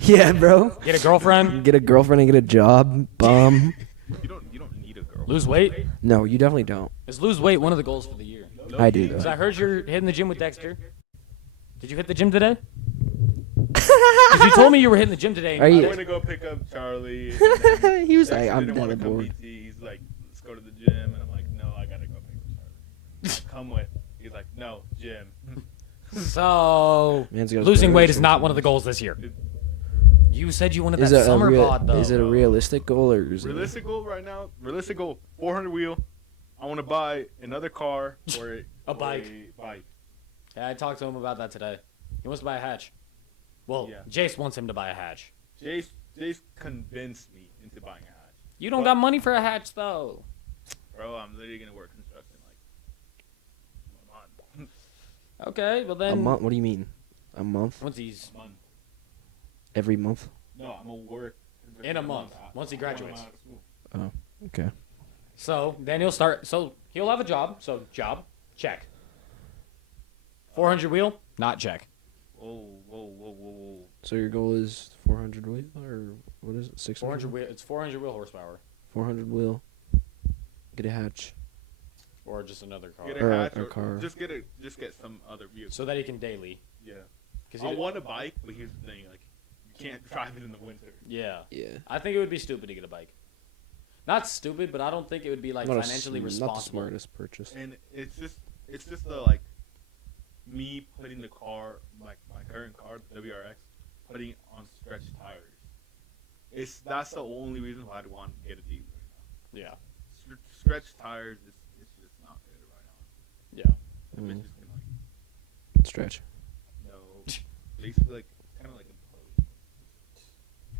Yeah, bro. Get a girlfriend? Get a girlfriend and get a job. Bum. You don't need a girl. Lose weight? No, you definitely don't. Is lose weight one of the goals for the year? I do Because though. I heard you're hitting the gym with Dexter. Did you hit the gym today? Because you told me you were hitting the gym today. Are I'm you- going to go pick up Charlie. And then He was Dexter like, I'm didn't wanna dead come bored. PT. He's like, let's go to the gym. And I'm like, no, I got to go pick up Charlie. Come with. He's like, no, gym. So, Man's got his losing weight priorities is not straight. one of the goals this year. You said you wanted Is that it summer bod, though. is it a realistic goal or is it? Realistic goal right now, 400 wheel. I want to buy another car or A bike. A bike. Yeah, I talked to him about that today. He wants to buy a hatch. Well, Yeah. Jace wants him to buy a hatch. Jace convinced me into buying a hatch. You don't got money for a hatch, though. Bro, I'm literally going to work construction like a month. Okay, well then. A month? What do you mean? A month? Once he's month. Every month? No, I'm going to work. in a month, once he graduates. Oh, okay. So then he'll start. So he'll have a job. So job, check. 400 wheel, not check. Whoa. So your goal is 400 wheel or what is it? 600? 400 wheel. It's 400 wheel horsepower, 400 wheel. Get a hatch. or just another car, Get Or a a- hatch a or car. just get some other vehicle. so that he can daily. Yeah. Cause I he, want a bike, but here's the thing, like you can't drive it in the winter. yeah, Yeah. I think it would be stupid to get a bike. Not stupid, but I don't think it would be like Not financially not the responsible. smartest purchase. And it's just the like me putting the car, my current car, the WRX, putting it on stretched tires. That's the only reason why I'd want to get a dealer. Yeah, Stretched tires, it's just not good right now. yeah. The Mm. bitches can like Stretch. basically like kind of like implode.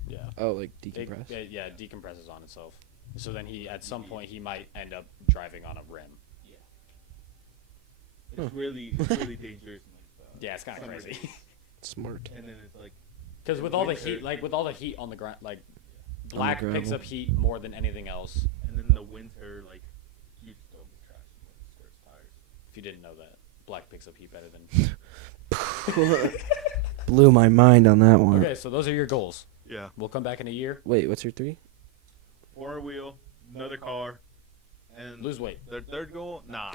Yeah. Oh, like decompress. Yeah, decompresses on itself. So then he, at some point, he might end up driving on a rim. It's really dangerous. In, like, Yeah, it's kind of summer crazy. days. Smart. And then it's like Because with all the winter- heat, with all the heat on the ground, black picks gravel. up heat more than anything else. and then in the winter, like you just don't get trash with stretched tires. If you didn't know that, black picks up heat better than. Blew my mind on that one. Okay, so those are your goals. Yeah. We'll come back in a year. Wait, what's your 3? 4-wheel, another car, and Lose weight. The third goal, nah.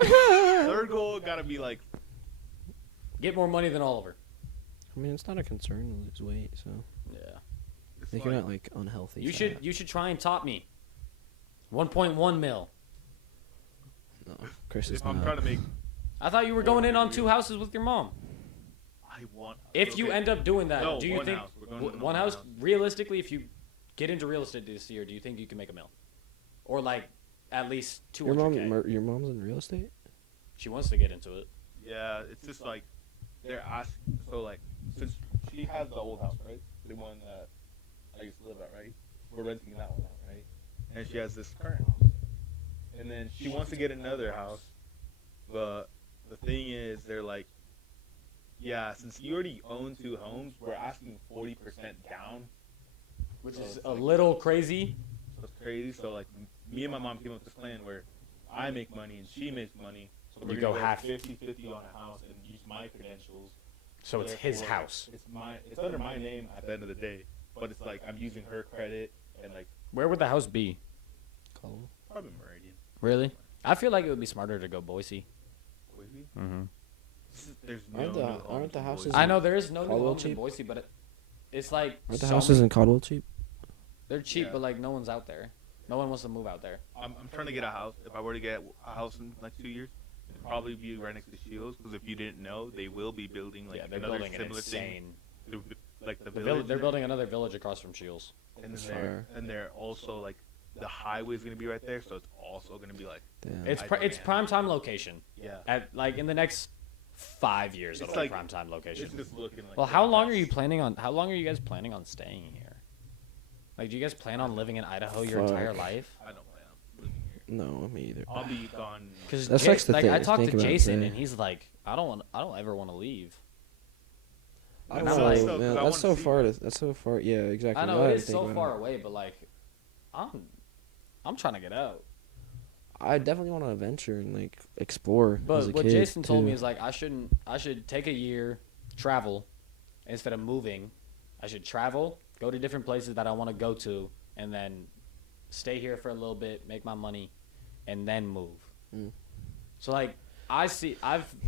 Third goal gotta be like Get more money than Oliver. I mean, it's not a concern to lose weight, so Yeah. it's like you're not like unhealthy. You fat. should try and top me. 1.1 mil. No, Chris is if I'm not. trying to make. I thought you were going in on 2 houses with your mom. I want. If you okay. end up doing that, No, do you one think house. We're going to one house realistically, if you get into real estate this year, do you think you can make a mil, or like at least Your 200K? your mom's in real estate. She wants to get into it. Yeah, it's just like they're asking. So like, since she has the old house, right? The one that I used to live at, right? We're renting that one out, right? And she has this current house, and then she wants to get another house, but the thing is, they're like, yeah, since you already own 2 homes, we're asking 40% down, Which So is it's a like- little crazy. so it's crazy. So like, me and my mom came up with this plan where I make money and she makes money. So You we're go gonna half. 50-50 on a house and use my credentials. So it's his Therefore, house. It's under my name at the end of the day, but it's like I'm using her credit and like Where would the house be? Caldwell. probably Meridian. Really? I feel like it would be smarter to go Boise. Boise? Mm-hmm. There's Aren't no the- new homes aren't the in houses Boise. I know there is no new Caldwell homes in cheap? Boise, but it's like Aren't the so houses many- in Caldwell cheap? They're cheap, Yeah. but like no one's out there. No one wants to move out there. I'm trying to get a house. If I were to get a house in like 2 years, probably be right next to Shields because if you didn't know, they will be building like Yeah, they're another building an similar thing, insane. like the They're village. building another village across from Shields. and That's they're fire. and they're also like the highway's gonna be right there, so it's also gonna be like Damn. It's I it's demand. prime time location. yeah. At like in the next 5 years, It's it'll like- be prime time location. It's just looking like. Well, the how long are best. you planning on? How long are you guys planning on staying here? Like, do you guys plan on living in Idaho your entire Fuck. life? I don't plan on living here. No, me either. I'll be gone. Because That's like the like thing- I talked think to about it Jason today. and he's like, I don't ever want to leave. I And don't I'm know, like- So, 'cause man. I That's so wanna see far. it. That's so far. Yeah, exactly. I Now know that it I is think so about far away, but like, I'm trying to get out. I definitely want to adventure and like explore. But as a what kid, Jason told too. me is like I should take a year, travel, instead of moving. I should travel, go to different places that I want to go to, and then stay here for a little bit, make my money, and then move. Mm. So like I've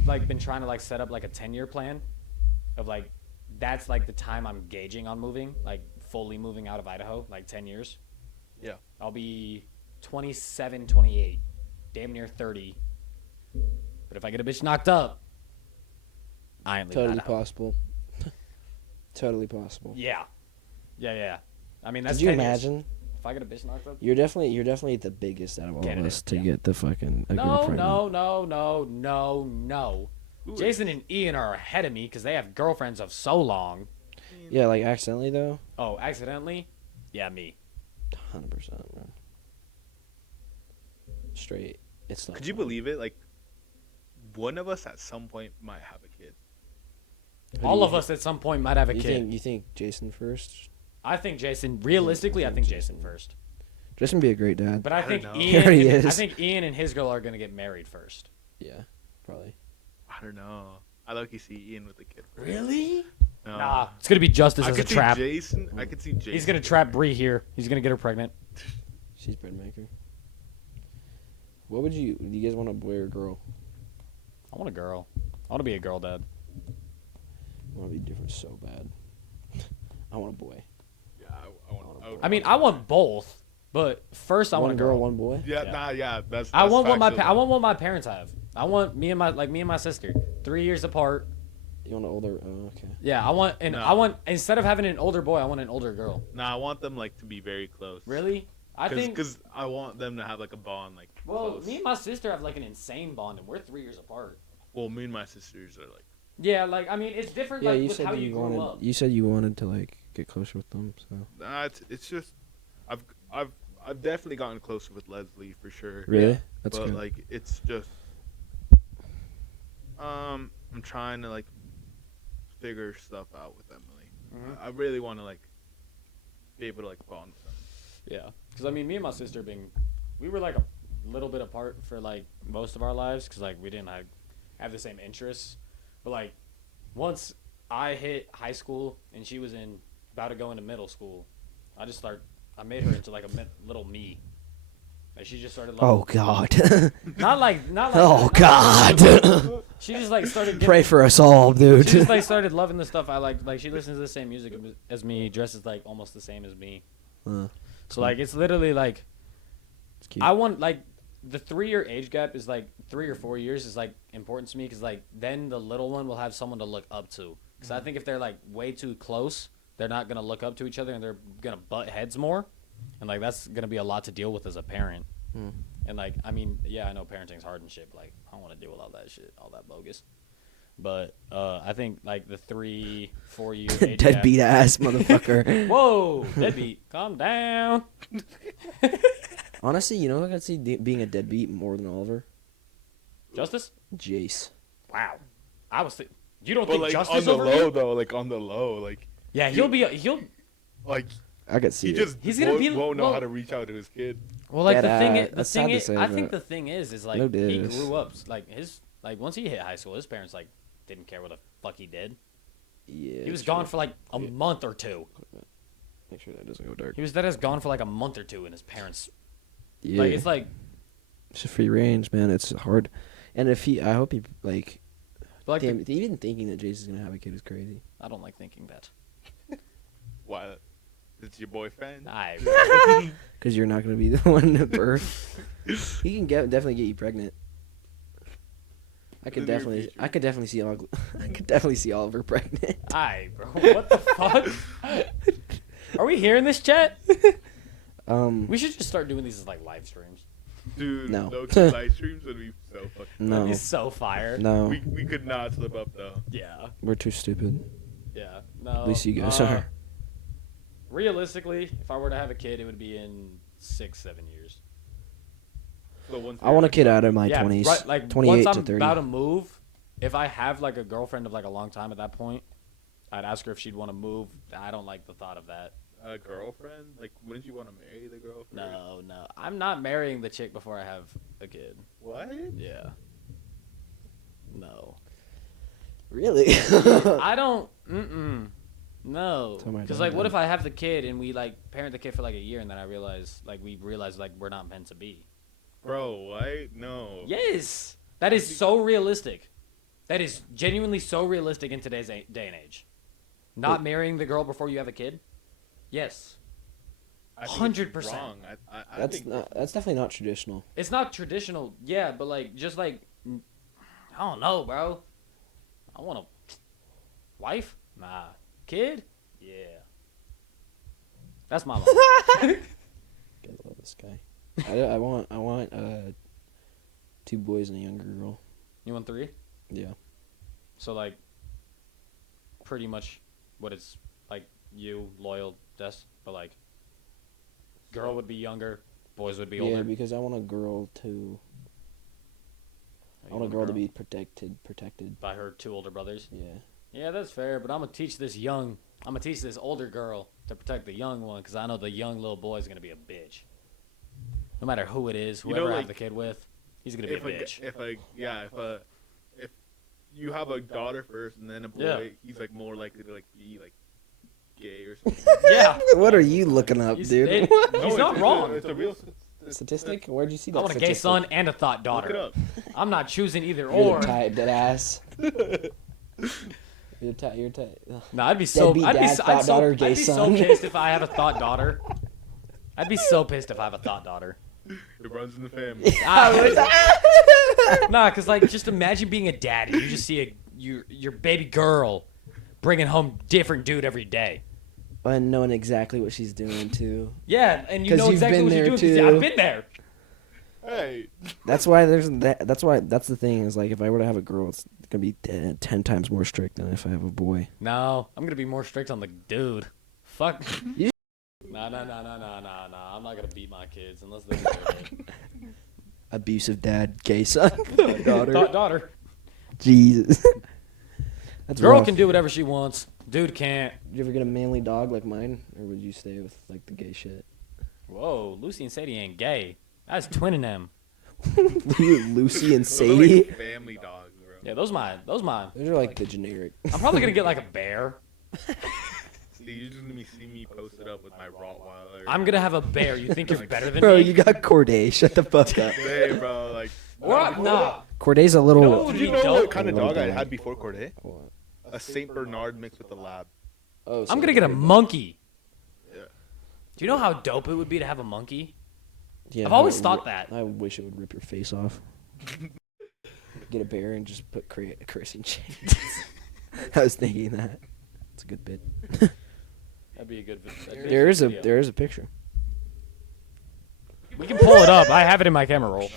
like been trying to like set up like a 10-year plan of like that's like the time I'm gauging on moving, like fully moving out of Idaho, like 10 years. Yeah. I'll be 27, 28, damn near 30. But if I get a bitch knocked up, I ain't leaving Totally Idaho. possible. Totally possible. Yeah. I mean, that's Could you 10 years. imagine? If I get a bitch knocked up? You're definitely the biggest out of all of Candidate, us to yeah. get the fucking. a girl No, pregnant. no. Ooh, Jason and Ian are ahead of me because they have girlfriends of so long. Yeah, like accidentally though. Oh, accidentally? Yeah, me. 100%, man. Straight. It's not. Could you fun. believe it? Like, one of us at some point might have a kid. Who do All you of thi- us at some point might have a you kid. think Jason first? I think Jason. Realistically, I think Jason first. Jason would be a great dad. But I don't think know. He already Ian. I is. think Ian and his girl are gonna get married first. Yeah, probably. I don't know. I like to see Ian with a kid. Really? No. Nah, it's gonna be Justice I as a could see trap. Jason. I could see Jason. He's gonna trap Bree here. He's gonna get her pregnant. She's bread maker. What would you? Do you guys want a boy or a girl? I want a girl. I want to be a girl dad. I want to be different so bad. I want a boy. Yeah, I want. I mean, I want both, but first I want a One girl. one boy. Yeah, Yeah. nah, yeah. That's. I want what factual, I want what my parents have. I want me and my sister, 3 years apart. You want an older? Oh, okay. Yeah, No. I want instead of having an older boy, I want an older girl. Nah, I want them like to be very close. Really? I think. Because I want them to have like a bond, like. Well, close. me and my sister have like an insane bond, and we're 3 years apart. Well, me and my sisters are like. Yeah, like I mean, it's different. Yeah, like you with said how you you grew wanted. up. You said you wanted to like get closer with them. So Nah, it's just. I've definitely gotten closer with Leslie for sure. really, that's but good. like it's just. I'm trying to like. Figure stuff out with Emily. Mhm. I really want to like. Be able to like bond with them. Yeah, because I mean, me and my sister we were like a little bit apart for like most of our lives because like we didn't have the same interests. But like once I hit high school and she was about to go into middle school, I made her into like a little me. Like she just started. Like, Oh God. Not like. Oh God. She just like started. Pray for us all, dude. She just like started loving the stuff I like. Like she listens to the same music as me, dresses like almost the same as me. So like it's literally like It's cute. I want like the 3-year age gap is like 3 or 4 years is like important to me because like then the little one will have someone to look up to. Because I think if they're like way too close, they're not gonna look up to each other and they're gonna butt heads more, and like that's gonna be a lot to deal with as a parent. Hmm. And like I mean, yeah, I know parenting's hard and shit, but like I don't want to deal with all that shit, all that bogus. But I think like the 3-4 year age gap. Deadbeat ass motherfucker. Whoa, deadbeat, calm down. Honestly, you know who I could see being a deadbeat more than Oliver? Justice? Jace. Wow. I was you don't But think like Justice on the over low me? though, like on the low, like Yeah, he'll like I could see he it. just He's gonna be- won't know well- how to reach out to his kid. well like the Dead thing ass. is, That's sad to say, I think but- the thing is like No he diss. grew up like his like once he hit high school, his parents like didn't care what the fuck he did. Yeah. He was true. gone for like a Yeah. month or two. Make sure that doesn't go dark. He was gone for like a month or two, and his parents Yeah. like it's like It's a free range, man. It's hard. And I hope he like. like Damn, even thinking that Jason's gonna have a kid is crazy. I don't like thinking that. Why? It's your boyfriend. I Because you're not gonna be the one to birth. He can definitely get you pregnant. I could In the near definitely, future. I could definitely see I could definitely see Oliver pregnant. Aye, bro. What the fuck? Are we hearing this, chat? We should just start doing these as like live streams. Dude, No. no live streams would be so fucking. No. That'd be so fire. No, We could not slip up though. Yeah. we're too stupid. Yeah. No. At least you guys are. Realistically, if I were to have a kid, it would be in 6-7 years. So once I want a kid out of my Yeah, 20s, right, like 28 once to I'm 30. about to move, if I have like a girlfriend of like a long time at that point, I'd ask her if she'd want to move. I don't like the thought of that. a girlfriend. Like, wouldn't you want to marry the girl? First? No. I'm not marrying the chick before I have a kid. What? Yeah. No. Really? I don't. No. Tell my Because dad like, what that. if I have the kid and we like parent the kid for like a year and then I realize like we're not meant to be. Bro, what? No. Yes. That is so realistic. That is genuinely so realistic in today's day and age. Not marrying the girl before you have a kid? Yes. I think it's 100%. wrong. I That's think not. That's definitely not traditional. It's not traditional, yeah, but like just like I don't know, bro. I want a wife? Nah. Kid? Yeah. That's my mom. I love this guy. I want 2 boys and a younger girl. You want 3? Yeah. So like pretty much what it's like you, loyal, Des, but like girl would be younger, boys would be older. Yeah, because I want a girl to. I want a girl to be protected. by her 2 older brothers. Yeah. Yeah, that's fair, but I'm gonna teach this older girl to protect the young one because I know the young little boy's gonna be a bitch. No matter who it is, You know, whoever I have like, the kid with, he's gonna be a bitch. If you have a daughter first and then a boy, Yeah. he's like more likely to like be like gay or something. Yeah, What are you looking up, he's, dude? it- No, he's not wrong. It's a real Statistic? Where'd you see I that? want a gay statistic? son and a thought Look it daughter. up. I'm not choosing either You're or. the type, dead ass. You're type. No, I'd be so. Deadbeat I'd be dad, so. thought I'd, so, daughter, I'd gay be so son. pissed if I have a thought daughter. I'd be so pissed if I have a thought daughter. It runs in the family. Nah, cause like just imagine being a dad and you just see your baby girl bringing home different dude every day. And knowing exactly what she's doing too. Yeah, and you 'Cause know you've exactly been what you're there, doing. 'Cause too. I've been there. Hey. That's why there's that. That's why that's the thing is like if I were to have a girl, it's gonna be 10 times more strict than if I have a boy. No, I'm gonna be more strict on the dude. Fuck. You- Nah. I'm not gonna beat my kids unless they're good. Abusive dad, gay son, daughter. Thought daughter. Jesus. That's Girl rough. can do whatever she wants. Dude can't. Did you ever get a manly dog like mine, or would you stay with like the gay shit? Whoa, Lucy and Sadie ain't gay. That's twinning them. Lucy and Those are, Sadie. like, family dogs, bro. Yeah, those mine. Those are like the generic. I'm probably gonna get like a bear. See, you're just gonna see me posted up with my Rottweiler. I'm gonna have a bear. You think you're better than Bro, me? you got Corday. Shut the fuck up. Hey, bro, like. What? Nah. Corday's a little. No, Did you you know don't. what kind of Little dog I dog. had before Corday? What? A Saint Bernard mixed with a lab. Oh, I'm gonna get a monkey. Yeah. Do you know how dope it would be to have a monkey? Yeah, I've always I would thought that. I wish it would rip your face off. Get a bear and just put Chris in chains. I was thinking that. It's a good bit. That'd be a good video. There is a picture. We can pull it up. I have it in my camera roll.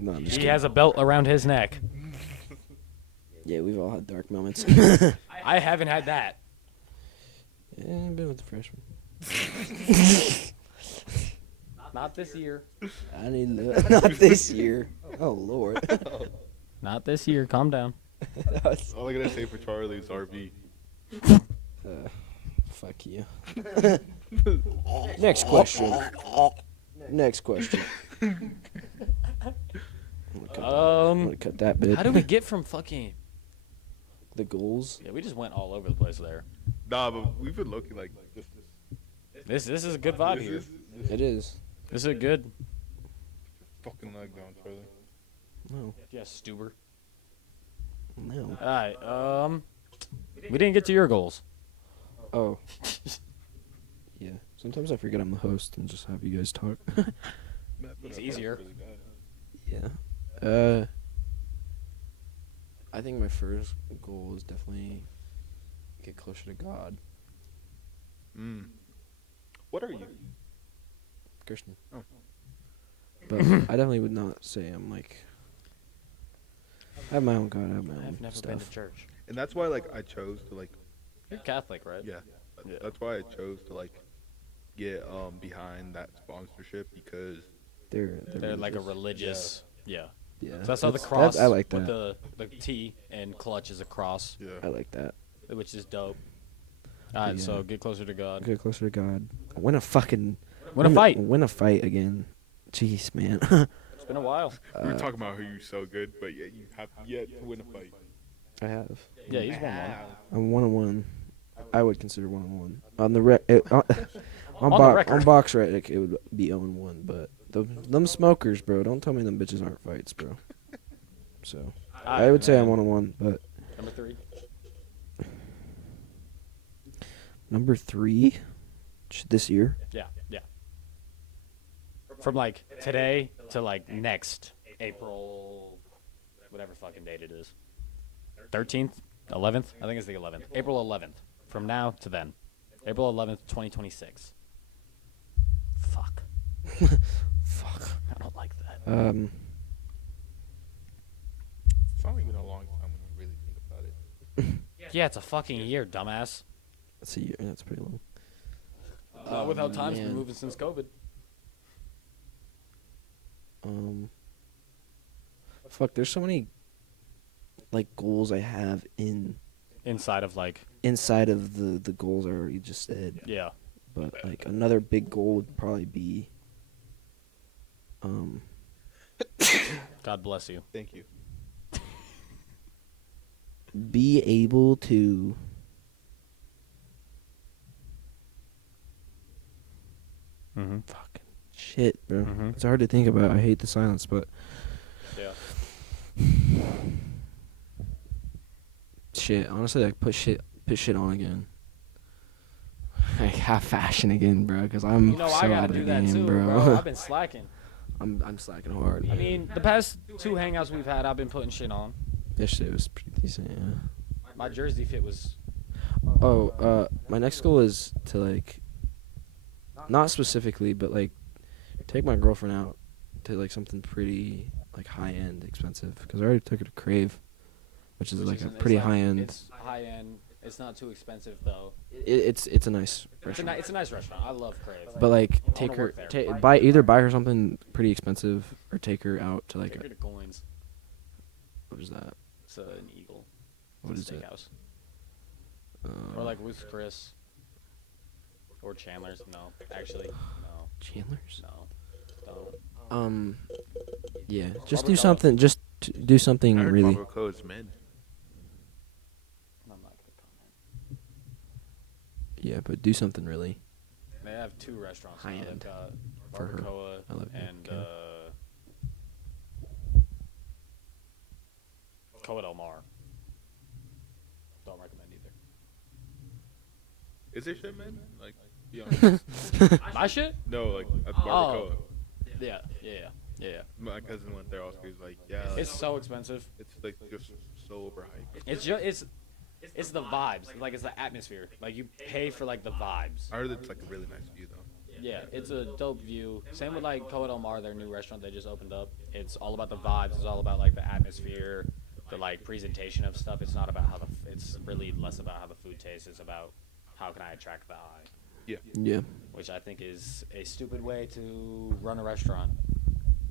No, I'm just He kidding. has a belt around his neck. Yeah, we've all had dark moments. I haven't had that. Yeah, I've been with the freshman. Not this year. I need not this year. Oh Lord. Not this year. Calm down. That was- All I gotta say for Charlie is RV. fuck you. Next question. Next question. I'm gonna cut that bit. How do we get from fucking? The goals? Yeah, we just went all over the place there. Nah, but we've been looking like this. This is a good vibe This here. is It is. This is a good. fucking leg down, Charlie. No. Yeah, Stuber. No. All right. We didn't get to your goals. Oh. Yeah. Sometimes I forget I'm the host and just have you guys talk. It's easier. Yeah. I think my first goal is definitely get closer to God. Mm. What are you? Christian. Oh. But I definitely would not say I'm like. I have my own God. I have my own I've never stuff. been to church. And that's why like I chose to like You're Catholic, right? yeah. Yeah. That's why I chose to like get behind that sponsorship because They're like a religious. Yeah. Yeah. So that's how the cross I like with that. the T and clutch is a cross, yeah. I like that. which is dope. All right, Yeah. so get closer to God. Get closer to God. Win a fucking. Win a fight. Win a fight again. Jeez, man. It's been a while. We were talking about how you're so good, but yet you have yet to win a fight. I have. Yeah, he's won one. I'm 1-1. I would consider 1-1. On the on the record. on box Reddit, it would be 0-1. But them smokers, bro. Don't tell me them bitches aren't fights, bro. So I would say I'm 1-1, but Number 3. number 3 this year. Yeah. From like today to like next April, whatever fucking date it is. 13th, 11th. I think it's the 11th. April 11th. From now to then. April 11th, 2026. Fuck. Fuck. I don't like that. It's not even a long time when you really think about it. Yeah, it's a fucking year, dumbass. That's a year. That's pretty long. Not with how time's been man. moving since COVID. Fuck. There's so many like goals I have Inside of like, inside of the goals I already just said. yeah. But like another big goal would probably be God bless you. Thank you. be able to Mm-hmm. fucking shit, bro. Mhm. It's hard to think about. I hate the silence, but Yeah. shit. Honestly, like put shit on again. Like have fashion again, bro. Because I'm You know, so I out gotta of the do that game, too, bro. bro. I've been slacking. I'm slacking hard. I mean, the past 2 hangouts we've had, I've been putting shit on. Yesterday was pretty decent. Yeah. My jersey fit was. Oh, my next goal is to like, not specifically, but like, take my girlfriend out to like something pretty like high end, expensive. Because I already took her to Crave, which is like a pretty high end. It's high end. It's not too expensive though. It's a nice restaurant. It's a nice restaurant. I love Crave. But like, wanna take her, work there. buy her something pretty expensive, or take her out to like, Take her to Coins. what is that? It's an Eagle. What It's a is it? steakhouse. Or like Ruth's Chris. Or Chandler's. No, actually, no, Chandler's? no. Don't. Yeah, just Barbacoa. do something. Just do something I heard really. Barbacoa is mid. I'm not gonna comment. Yeah, but do something really. They have 2 restaurants now. High They've end got for her. Barbacoa I love and Barbacoa. Coa del Mar. Don't recommend either. Is there shit mid? Like, be honest. My shit? No, like at Barbacoa. Yeah. My cousin went there also. He was like, yeah, like, It's so expensive. it's like just so overhyped. It's the vibes. Like it's the atmosphere. Like you pay for like the vibes. I heard it's like a really nice view though. Yeah, it's a dope view. Same with like Coa del Mar, their new restaurant they just opened up. It's all about the vibes. It's all about like the atmosphere, the like presentation of stuff. It's not about how it's really less about how the food tastes. It's about how can I attract the eye, Yeah. which I think is a stupid way to run a restaurant.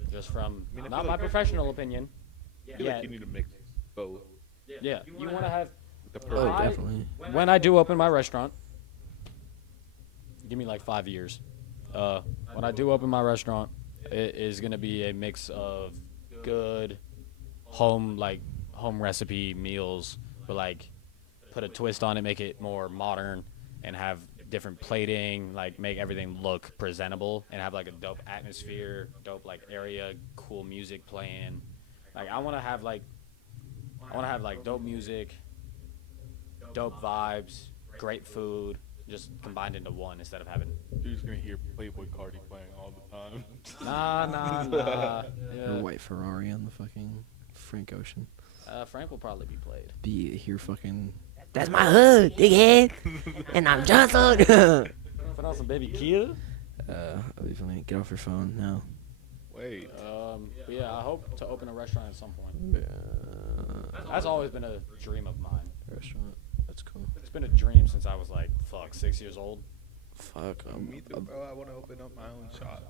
Just from I mean, I not feel my like- professional opinion. I feel Yeah, like you need to mix both. yeah. You want to have The Oh, perfect. definitely. when I do open my restaurant. Give me like 5 years. When I do open my restaurant, it is gonna be a mix of good home recipe meals, but like put a twist on it, make it more modern, and have different plating, like make everything look presentable, and have like a dope atmosphere, dope like area, cool music playing. Like I want to have like dope music, dope vibes, great food, just combined into one instead of having You're just gonna hear Playboy Cardi playing all the time. nah. Or Yeah. white Ferrari on the fucking Frank Ocean. Frank will probably be played. Be here fucking. That's my hood, dickhead. And I'm Johnson. Put on some baby Kia. That'd be funny. Get off your phone now. Wait. But yeah, I hope to open a restaurant at some point. That's always been a dream of mine. Restaurant. That's cool. It's been a dream since I was like, 6 years old. Fuck. Me too, bro. I want to open up my own shop.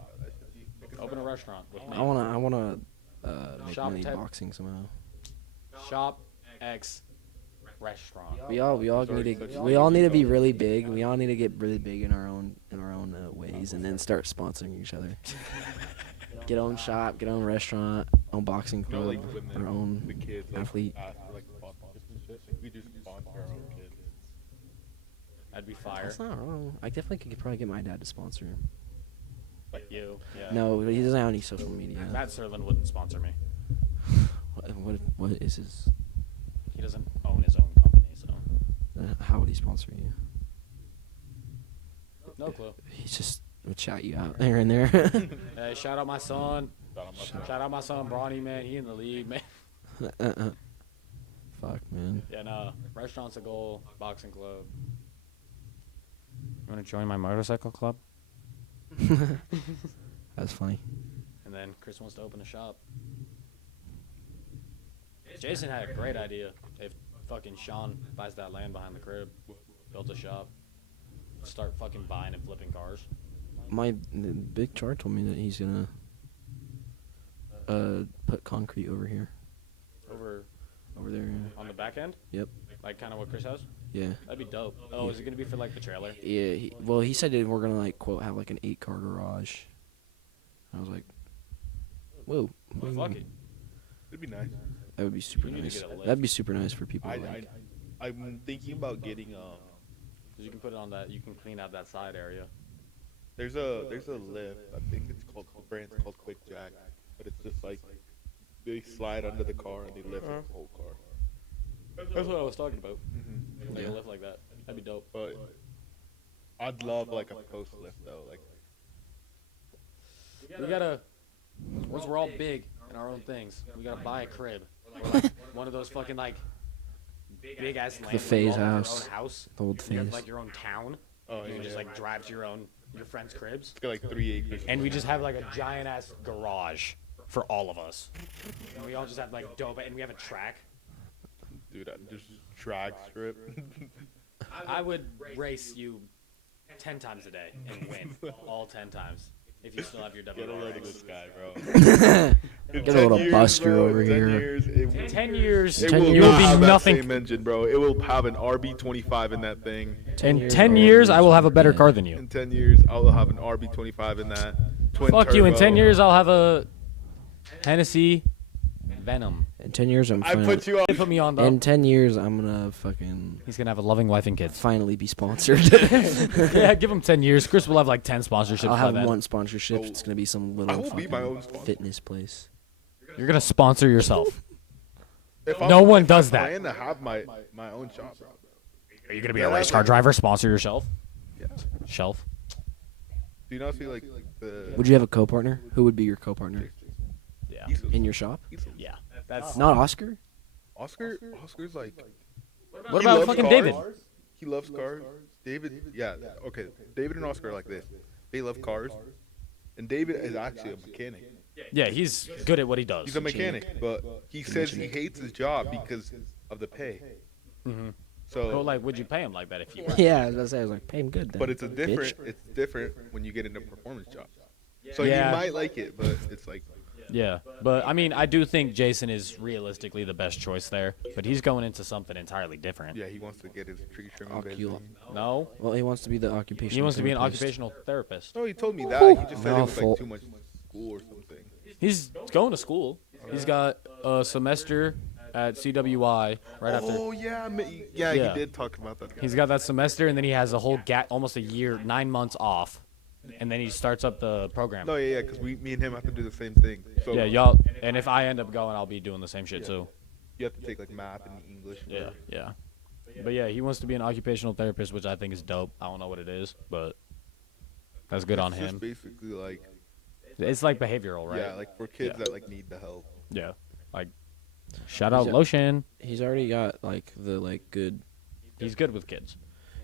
Open a restaurant with me. I wanna make Shop money type- boxing somehow. Shop X restaurant. We all need to be really big. We all need to get really big in our own ways, and then start sponsoring each other. Get our own shop, get our own restaurant, own boxing You know, club, like when our own the kids like, athlete. ask for like sponsorships and shit, like, we just sponsor our own kids. That'd be fire. That's not wrong. I definitely could probably get my dad to sponsor him. Like you. Yeah. No, he doesn't have any social media. Matt Serlin wouldn't sponsor me. What is his? He doesn't own his own company, so How would he sponsor you? no clue. He just would shout you out here and there. Hey, shout out my son. Shout out my son Bronny, man. He in the league, man. Fuck, man. Yeah, no. Restaurant's a goal. Boxing club. You want to join my motorcycle club? That's funny. And then Chris wants to open a shop. Jason had a great idea. If fucking Sean buys that land behind the crib, built a shop, start fucking buying and flipping cars. The big chart told me that he's gonna put concrete over here, Over there. on the back end? Yep. Like kind of what Chris has? Yeah. That'd be dope. Oh, is it going to be for like the trailer? Yeah. He said that we're gonna like quote have like an 8-car garage. I was like, whoa. Well, fuck it. It'd be nice. That would be super We need to nice. get a lift. That'd be super nice for people. I'm thinking about getting 'Cause you can put it on that. You can clean out that side area. there's a lift. I think it's called the brand's called Quick Jack, but it's just like they slide under the car and they lift the whole car. That's what I was talking about. Mm-hmm. Like a lift like that. That'd be dope. But I'd love like a post lift though. Like We gotta. Once we're all big in our own things, we gotta buy a crib. Or like one of those fucking like big ass land. Phase where you all have house. Your own house. The old You have phase. like your own town. oh You yeah, just like drive to your friends' cribs. it's got like 3 acres. And we just have like a giant ass garage for all of us. And we all just have like dope, and we have a track. Dude, just drag strip. I would race you 10 times a day and win all 10 times if you still have your Get a load of WRX. this guy, bro. In Get a little 10 years, buster bro, over in 10 here. Years, it, 10 years, it 10 will years. not be have that nothing. same engine, bro. It will have an RB25 in that thing. In 10 years, I will have a better car than you. In 10 years, I will have an RB25 in that. Twin Fuck you. In turbo. 10 years, I'll have a Hennessy Venom. In 10 years, I put you on. They put me on though. In 10 years, I'm gonna fucking He's gonna have a loving wife and kids. finally be sponsored. Yeah, give him 10 years. Chris will have like 10 sponsorships I'll by have then. one sponsorship. It's gonna be some little I will be my fucking own sponsor. fitness place. You're gonna sponsor yourself. If No one does I that. plan to have my own shop, bro. Are you gonna be a race car driver? Sponsor yourself. Yeah. Shelf. Do you not see like the? Would you have a co-partner? Who would be your co-partner Yeah. Easily. in your shop? Easily. Yeah. That's. Not Oscar. Oscar's like. What he about loves fucking cars. David? He loves cars. David, yeah, okay. David and Oscar are like this. They love cars, and David is actually a mechanic. Yeah, he's good at what he does. He's a mechanic, but he says he hates his job because of the pay. Mhm. So, Well, like, would you pay him like that if you were? Yeah, I was gonna say. I was like, pay him good. Then, but it's a bitch. different when you get into performance jobs. So Yeah. you might like it, but it's like Yeah, but I mean, I do think Jason is realistically the best choice there. But he's going into something entirely different. yeah, he wants to get his tree trimming Ocul- business. No, Well, he wants to be the occupational. he wants to be an therapist. occupational therapist. No, he told me that. He just said it was Mouthful. like too much school or something. He's going to school. He's got a semester at CWY right after. Oh yeah, Yeah. he did talk about that. He's got that semester, and then he has a whole almost a year, 9 months off, and then he starts up the program. No, yeah, because me and him have to do the same thing. So Yeah, y'all. And if I end up going, I'll be doing the same shit too. you have to take like math and English. Yeah, yeah. But yeah, he wants to be an occupational therapist, which I think is dope. I don't know what it is, but that's good on It's just him. basically like It's like behavioral, right? yeah, like for kids Yeah. that like need the help. Yeah. Like Shout out He's a- Lotion. He's already got like the good. He's good with kids.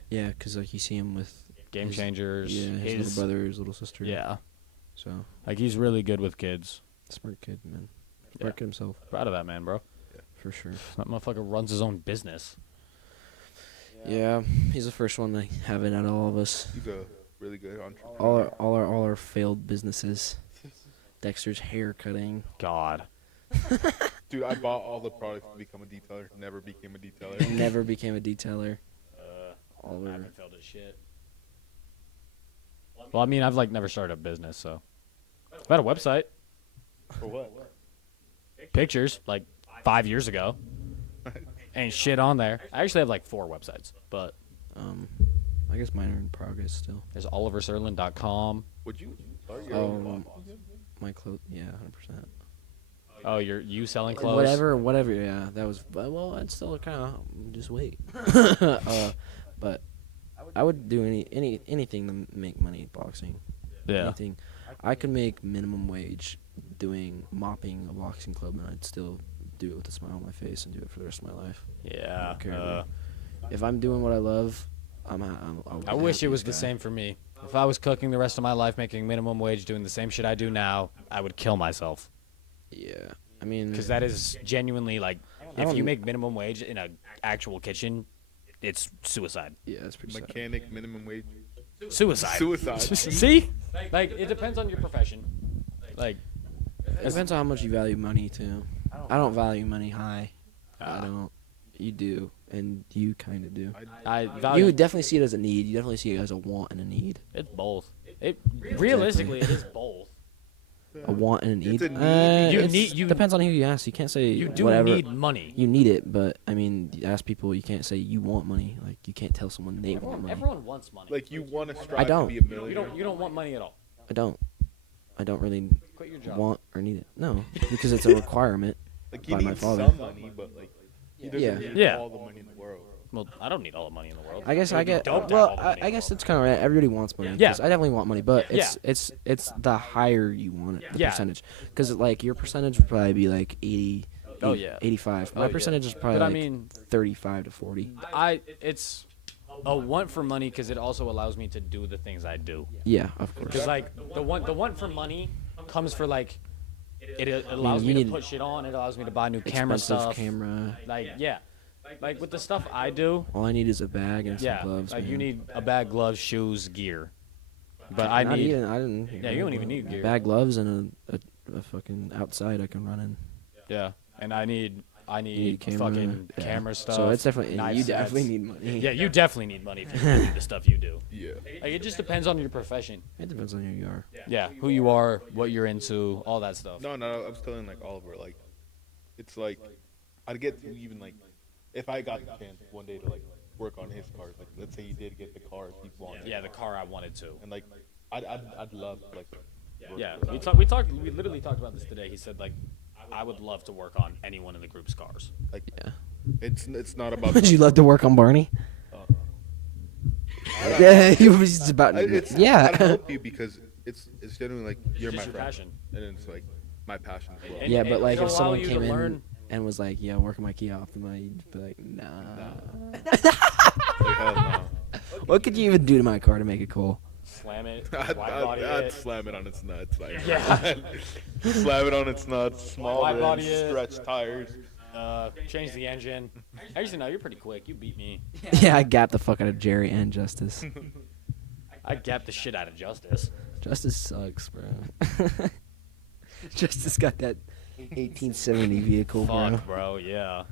Yeah, because like you see him with Game his- changers. Yeah, his little brother, his little sister. Yeah. So Like he's really good with kids. smart kid, man. Yeah. Smart kid himself, Proud of that man, bro. for sure. That motherfucker runs his own business. Yeah, he's the first one to have it out of all of us. He's a really good entrepreneur. All our failed businesses. Dexter's hair cutting. God. Dude, I bought all the products to become a detailer. Never became a detailer. Never became a detailer. I All over. haven't failed at shit. Well, I mean, I've like never started a business, so. I've had a website. For what? Pictures, like 5 years ago. Ain't shit on there. I actually have like 4 websites, but I guess mine are in progress still. there's oliverserlin.com. Would you start your Oh, own blog? my clothes. Yeah, 100%. Oh, you selling clothes? Whatever. Yeah, that was. Well, I'd still kind of just wait. But I would do anything to make money boxing. Yeah. Anything. I could make minimum wage doing mopping a boxing club, and I'd still do it with a smile on my face and do it for the rest of my life. Yeah. don't care, man. If I'm doing what I love, I wish it was the same for me. If I was cooking the rest of my life, making minimum wage, doing the same shit I do now, I would kill myself. Yeah, I mean, Because that is genuinely like, if you don't- make minimum wage in an actual kitchen, it's suicide. yeah, that's pretty sad. Mechanic, minimum wage. Suicide. Suicide. See? Like, it depends on your profession. Like, It depends on how much you value money too. I don't value money high. I Ah. don't. You do, and you kind of do. I value You definitely see it as a need. You definitely see it as a want and a need. it's both. It realistically, it is both. A want and a need. It's a need. You It's- need- you- depends on who you ask. You can't say You do whatever. need money. You need it, but I mean, you ask people. You can't say you want money. Like you can't tell someone they want money. Everyone wants money. Like, you want to strive don't. to be a you millionaire. don't want money at all. I don't. I don't really Quit your job. want or need it. No, because it's a requirement. Like, he by my needs father. some money, but, like, he doesn't Yeah. need Yeah. all the money in the world. Well, I don't need all the money in the world. I guess It I would be get. dope to have Well, all the money in I the guess world. it's kind of right. Everybody wants money. Yeah. 'Cause I definitely want money, but Yeah. it's the higher you want it, the Yeah. percentage. Because like your percentage would probably be like 80. Oh, yeah. 85. Oh, My yeah. percentage is probably But I like mean, 35 to 40. it's a want for money because it also allows me to do the things I do. Yeah, of course. Because like the want for money comes for like it allows you me to need put shit on. It allows me to buy new camera Expensive stuff. camera. Like yeah, like with the stuff I do. All I need is a bag and Yeah, some gloves. like man. you need a bag, gloves, shoes, gear. But I Not need even, I didn't. Yeah, you don't even need gear. Bag, gloves, and a fucking outside I can run in. yeah, and I need You need fucking yeah. camera stuff. So it's definitely knife you sets. definitely need money. Yeah, you definitely need money if you're gonna do the stuff you do. Yeah. Like, it just depends on your profession. It depends on who you are. Yeah, who you are, what you're into, all that stuff. No, I was telling, like, Oliver, like, it's like, I'd get to even, like, if I got the chance one day to, like, work on his cars, like, let's say he did get the cars he wanted. Yeah, the car I wanted to. And, like, I'd love, like, work Yeah, with him. we literally talked about this today. He said like, I would love to work on anyone in the group's cars. Like, Yeah. it's not about. Would you love to work on Barney? I- Yeah, he was just about. It's, Yeah. I'd help you because it's genuinely like you're It's my just your friend, passion. and it's like my passion as well. And- Yeah, but like it'll if allow someone you to came in learn- and was like, "Yeah, work on my key optima," you'd be like, "Nah." Like, hell no. What could you even do to my car to make it cool? Slam it, I'd, wide body I'd it. slam it on its nuts. Like, Yeah. slam it on its nuts. Small Wide rims, body it. stretch tires. Change the engine. Actually, no, you're pretty quick. You beat me. Yeah, I gapped the fuck out of Jerry and Justice. I gapped the shit out of Justice. Justice sucks, bro. Justice got that 1870 vehicle, bro. Fuck, bro. Yeah.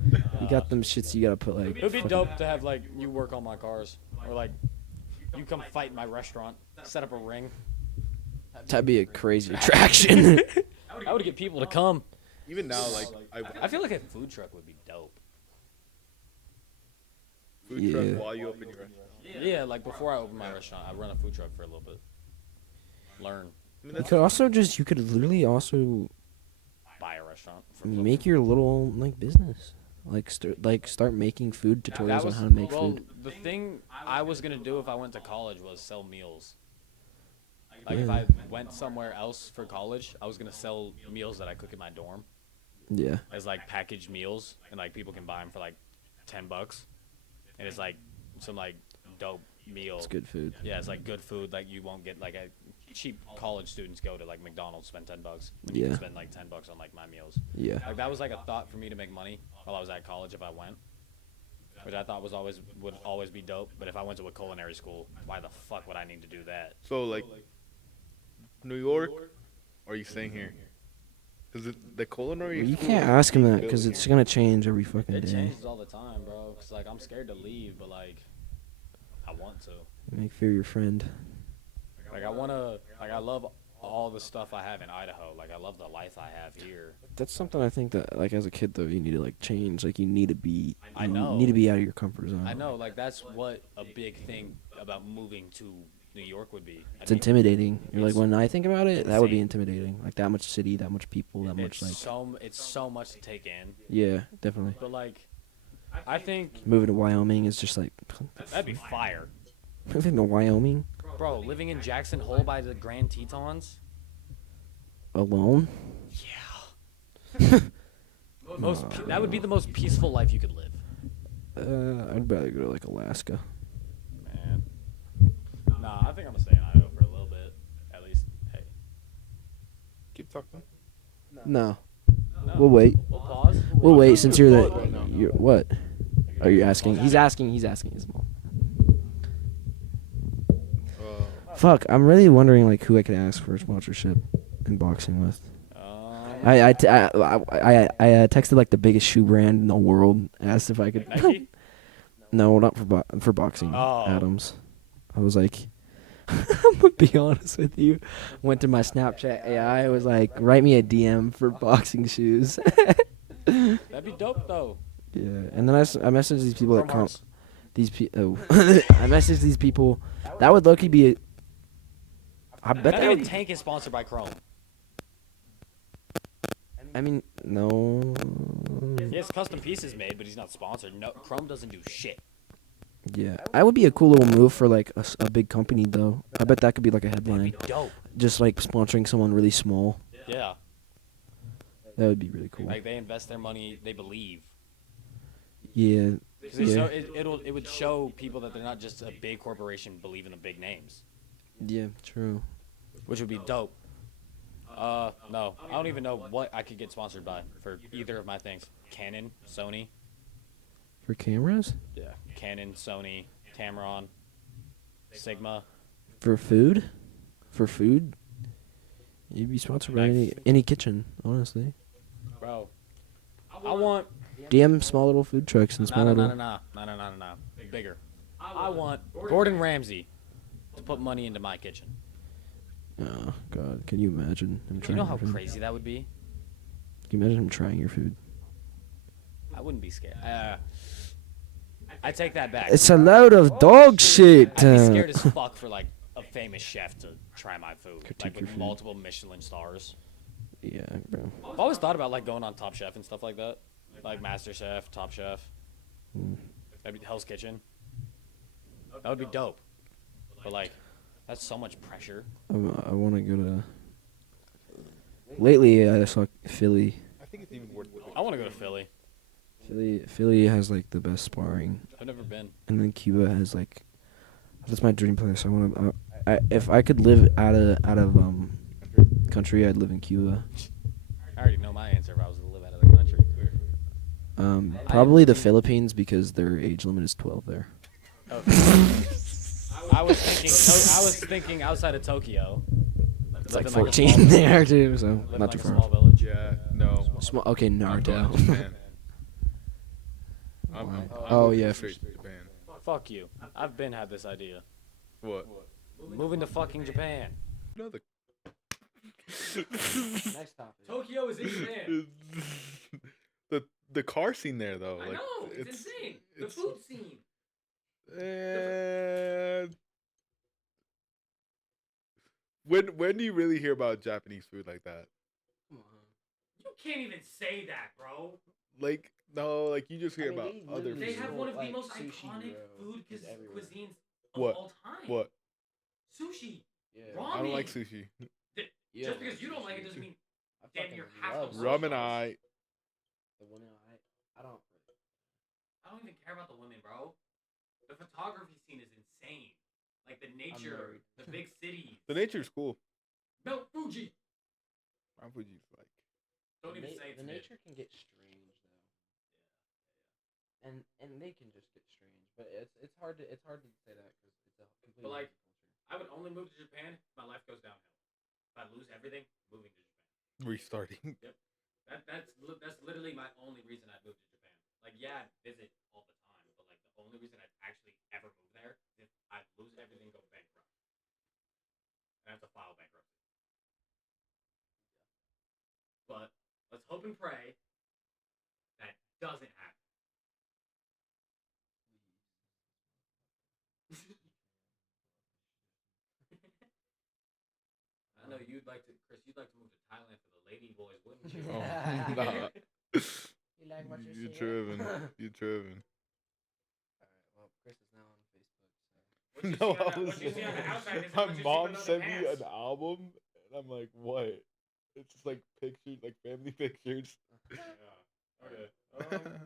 You got them shits you gotta put like. It would be fucking- dope to have like you work on my cars, or like you come fight in my restaurant, set up a ring. That'd be a crazy attraction. I would get people to come. Even now, like I feel like a food truck would be dope. food Yeah. truck while you open your restaurant. Yeah, like before I open my restaurant, I run a food truck for a little bit. Learn, I mean, you could also just you could literally also buy a restaurant. For a little make your little like business. Like start making food bit. tutorials That on was- how to make well, food. the thing I was gonna do if I went to college was sell meals. Like if Yeah. I went somewhere else for college, I was gonna sell meals that I cook in my dorm. Yeah. as like packaged meals, and like people can buy them for like $10, and it's like some like dope meal. It's good food. Yeah, it's like good food. Like you won't get like a cheap college students go to like McDonald's, spend $10. And you Yeah. can spend like $10 on like my meals. Yeah. Like that was like a thought for me to make money while I was at college if I went, which I thought would always be dope. But if I went to a culinary school, why the fuck would I need to do that? So like, New York, or are you staying here? Because the culinary. You school can't is ask him being that built because it's here. gonna change every fucking It day. changes all the time, bro. Cause like I'm scared to leave, but like I want to. Make fear your friend. Like I wanna. Like I love all the stuff I have in Idaho. Like I love the life I have here. That's something I think that like as a kid though you need to like change. Like you need to be. I You know. need to be out of your comfort zone. I know. Like that's what a big thing about moving to New York would be. It's intimidating. You're like it's when I think about it, that would be insane. intimidating. Like that much city, that much people, that much like. It's so much to take in. Yeah, definitely. But like, I think Moving to Wyoming is just like. that'd be fire, Moving to Wyoming bro. Living in Jackson Hole by the Grand Tetons. alone. Yeah. That would be the most peaceful life you could live. I'd rather go to like Alaska. Man. Nah, I think I'm gonna stay in Idaho for a little bit, at least. Hey. Keep talking. No, No. we'll wait. We'll pause. We'll wait since you're Pause the. right now. You're what? Are you asking? He's asking. He's asking his mom. Fuck, I'm really wondering like who I could ask for a sponsorship in boxing with. I texted like the biggest shoe brand in the world. Asked if I could. Nike? No, not for boxing. Oh. Adams. I was like, I'm gonna be honest with you. Went to my Snapchat AI. I was like, write me a DM for boxing shoes. That'd be dope though. Yeah, and then I messaged these people that From come. Mars. I messaged these people. That would low-key be. I bet Not that even would. Tank is sponsored by Chrome. I mean, no. He has custom pieces made, but he's not sponsored. No, Chrome doesn't do shit. Yeah, that would be a cool little move for like a big company though. I bet that could be like a That'd headline. be dope. Just like sponsoring someone really small. Yeah. That would be really cool. Like they invest their money, they believe. Yeah. 'Cause Yeah. it would show people that they're not just a big corporation believing the big names, Yeah. True. which would be dope. No, I don't even know what I could get sponsored by for either of my things. Canon, Sony. For cameras? Yeah. Canon, Sony, Tamron, Sigma. For food? For food? You'd be sponsored by any kitchen, honestly. Bro, I want DM small little food trucks and small little. no. Bigger. I want Gordon Ramsay to put money into my kitchen. Oh God! Can you imagine him Do trying? you know how your food? crazy that would be? Can you imagine him trying your food? I wouldn't be scared. I take that back. It's a load of dog shit. I'd be scared as fuck for like a famous chef to try my food, Critique like your with food. multiple Michelin stars. Yeah, bro. I've always thought about like going on Top Chef and stuff like that, like Master Chef, Top Chef. Mm. That'd be Hell's Kitchen. That would be dope. But like, that's so much pressure. I want to go to. Lately, I saw Philly. I think it's even worth it. I want to go to Philly. Philly has like the best sparring, I've never been. and then Cuba has like. That's my dream place. I want to. If I could live out of country, I'd live in Cuba. I already know my answer if I was to live out of the country. Probably the Philippines because their age limit is 12 there. I was thinking outside of Tokyo. It's like Living a 14 small- there too, so living not like too a far. small village. Yeah, no. Small. Okay, I'm going to Naruto. Japan. I'm Oh, going yeah, straight to Japan. Fuck you. I've been had this idea. What? Moving to fucking Japan. No, the Next topic. Tokyo is in Japan. the car scene there though. I like, know. It's insane. The it's- food scene. And when do you really hear about Japanese food like that? You can't even say that, bro. Like no, like you just hear about other They food. have one of the like most sushi, iconic bro, food is everywhere. cuisines of What? all time. What? Sushi. Yeah. Ramen. I don't like sushi. Yeah, Just because you don't like it doesn't mean I damn fucking you're half love of sushi. Ramen, I The women, I don't really. I don't even care about the women, bro. The photography scene is insane. Like the nature, married. the big cities. The nature's cool. Mount Fuji. Mount Fuji's like. Don't even say it's the mid. nature can get strange though. And they can just get strange, but it's hard to say that because it's a completely But like, different culture. I would only move to Japan if my life goes downhill. If I lose everything, moving to Japan. Restarting. Yep. That's literally my only reason I'd move to Japan. Like, yeah, I'd visit all the time, but like the only reason I'd actually ever move there is if I'd lose everything, go bankrupt, and I have to file bankruptcy. But let's hope and pray that doesn't happen. I know you'd like to, Chris. You'd like to move to Thailand for the lady boys, wouldn't you? Oh, nah. You like what you You see? tripping. You tripping. Alright, well, Chris is now on Facebook, so. What you see on the outside isn't My what you see mom below the sent me pants. an album, and I'm like, what? It's just like pictures, like family pictures. Yeah. Okay. We're at an hour and 6.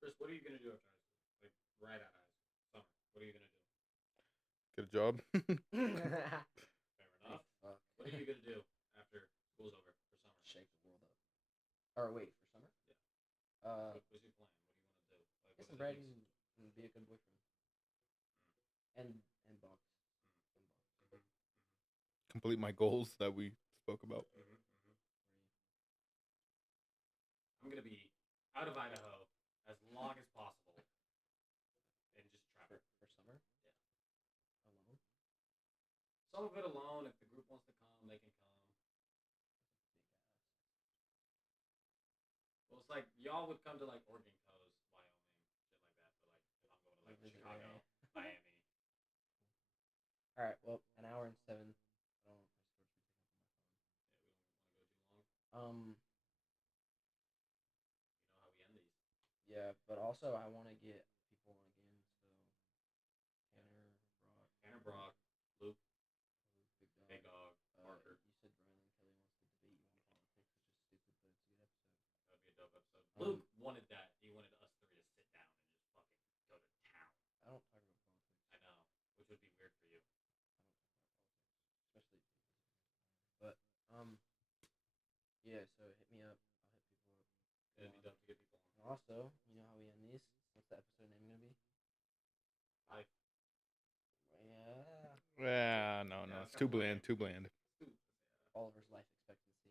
Chris, what are you gonna do after high school? Like right out of high school, summer. What are you gonna do? Get a job. Fair enough. What are you gonna do after school's over for summer? Shake the world up. Or wait, for summer? Yeah. What's your plan? What do you want to do? Like, Get what some are the bread things- and be a good boyfriend. And box. And box. Complete my goals that we spoke about. I'm gonna be out of Idaho as long as possible and just travel. For summer? Yeah. Alone? Some of it alone. If the group wants to come, they can come. Big ass. Well, it's like y'all would come to like Oregon Coast, Wyoming, shit like that. But like if I'm going to like Visit Chicago, area. Miami. Alright, well, an hour and 7. I don't want my score to be picking up on my phone. Yeah, we don't want to go too long. You know how we end these. Yeah, but also I want to get people on again, so Tanner, Brock, Luke, Big Dog. Big Dog, Parker. You said Riley and Kelly wants to debate you on politics, which is stupid, but it's a good episode. That would be a dope episode. Luke wanted that. He wanted us three to sit down and just fucking go to town. I don't talk about politics. I know, which would be weird for you. I don't talk about politics, especially. But yeah. So hit me up. I'll hit people up. It'd be dope to get people on. And also, you know how we end these? What's the episode name gonna be? Bye. Yeah. Yeah, no, it's too bland. Too bland. Oliver's life expectancy.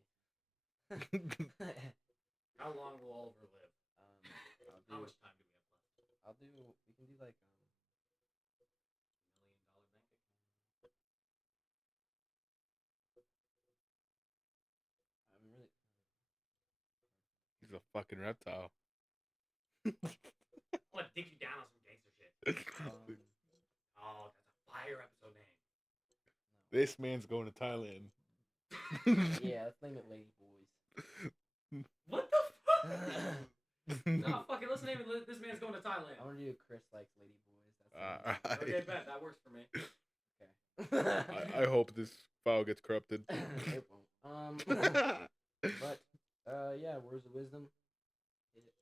How long will Oliver live? How much time do we have left? We can do like $1 million bank account. I'm really. He's a fucking reptile. I'm gonna dig you down on some gangster shit. Oh, that's a fire episode name. No. This man's going to Thailand. Yeah, let's name it Lady Boys. What the fuck? No, fucking let's name it. This man's going to I Thailand. want to do Chris likes Lady Boys. That's Okay, bet that works for me. okay. I hope this file gets corrupted. It won't. But yeah, words of wisdom. Hit it.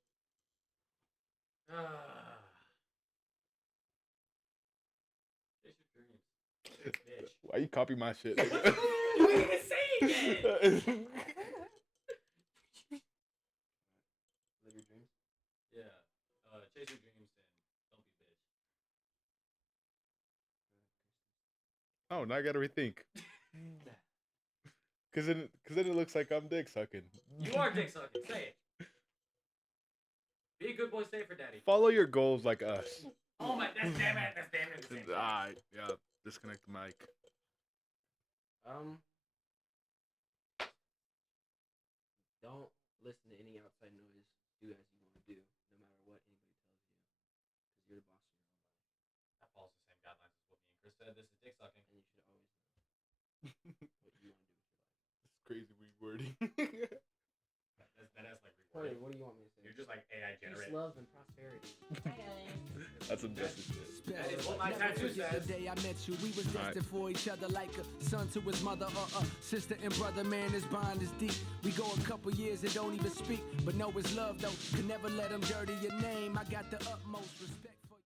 Chase your dreams. Bitch. Why you copy my shit? What the fuck? You ain't even say it yet. Live your dreams. Yeah. Chase your dreams and don't be a bitch. Oh, now I gotta rethink. Cause then it looks like I'm dick sucking. You are dick sucking. Say it. Be a good boy. Say it for daddy. Follow your goals like us. Oh my. That's damn it. That's damn it. the same thing. Yeah. Disconnect the mic. Don't listen to any outside noise. Do as you want to do, no matter what anybody tells you, because you're the boss of your own life, That follows the same guidelines as what me and Chris said. This is dick sucking. and you should always know what you want to do with your life. It's crazy rewording. That is like Corey, rewording. what do you want me to say? You're just like AI Peace, generated. love, and prosperity. That's some justice shit. That is what my Never tattoo forget says. the day I met you. We was Alright. destined for each other like a son to his mother or a sister and brother. Man, this bond is deep. We go a couple years and don't even speak, but know it's love though. Could never let him dirty your name. I got the utmost respect.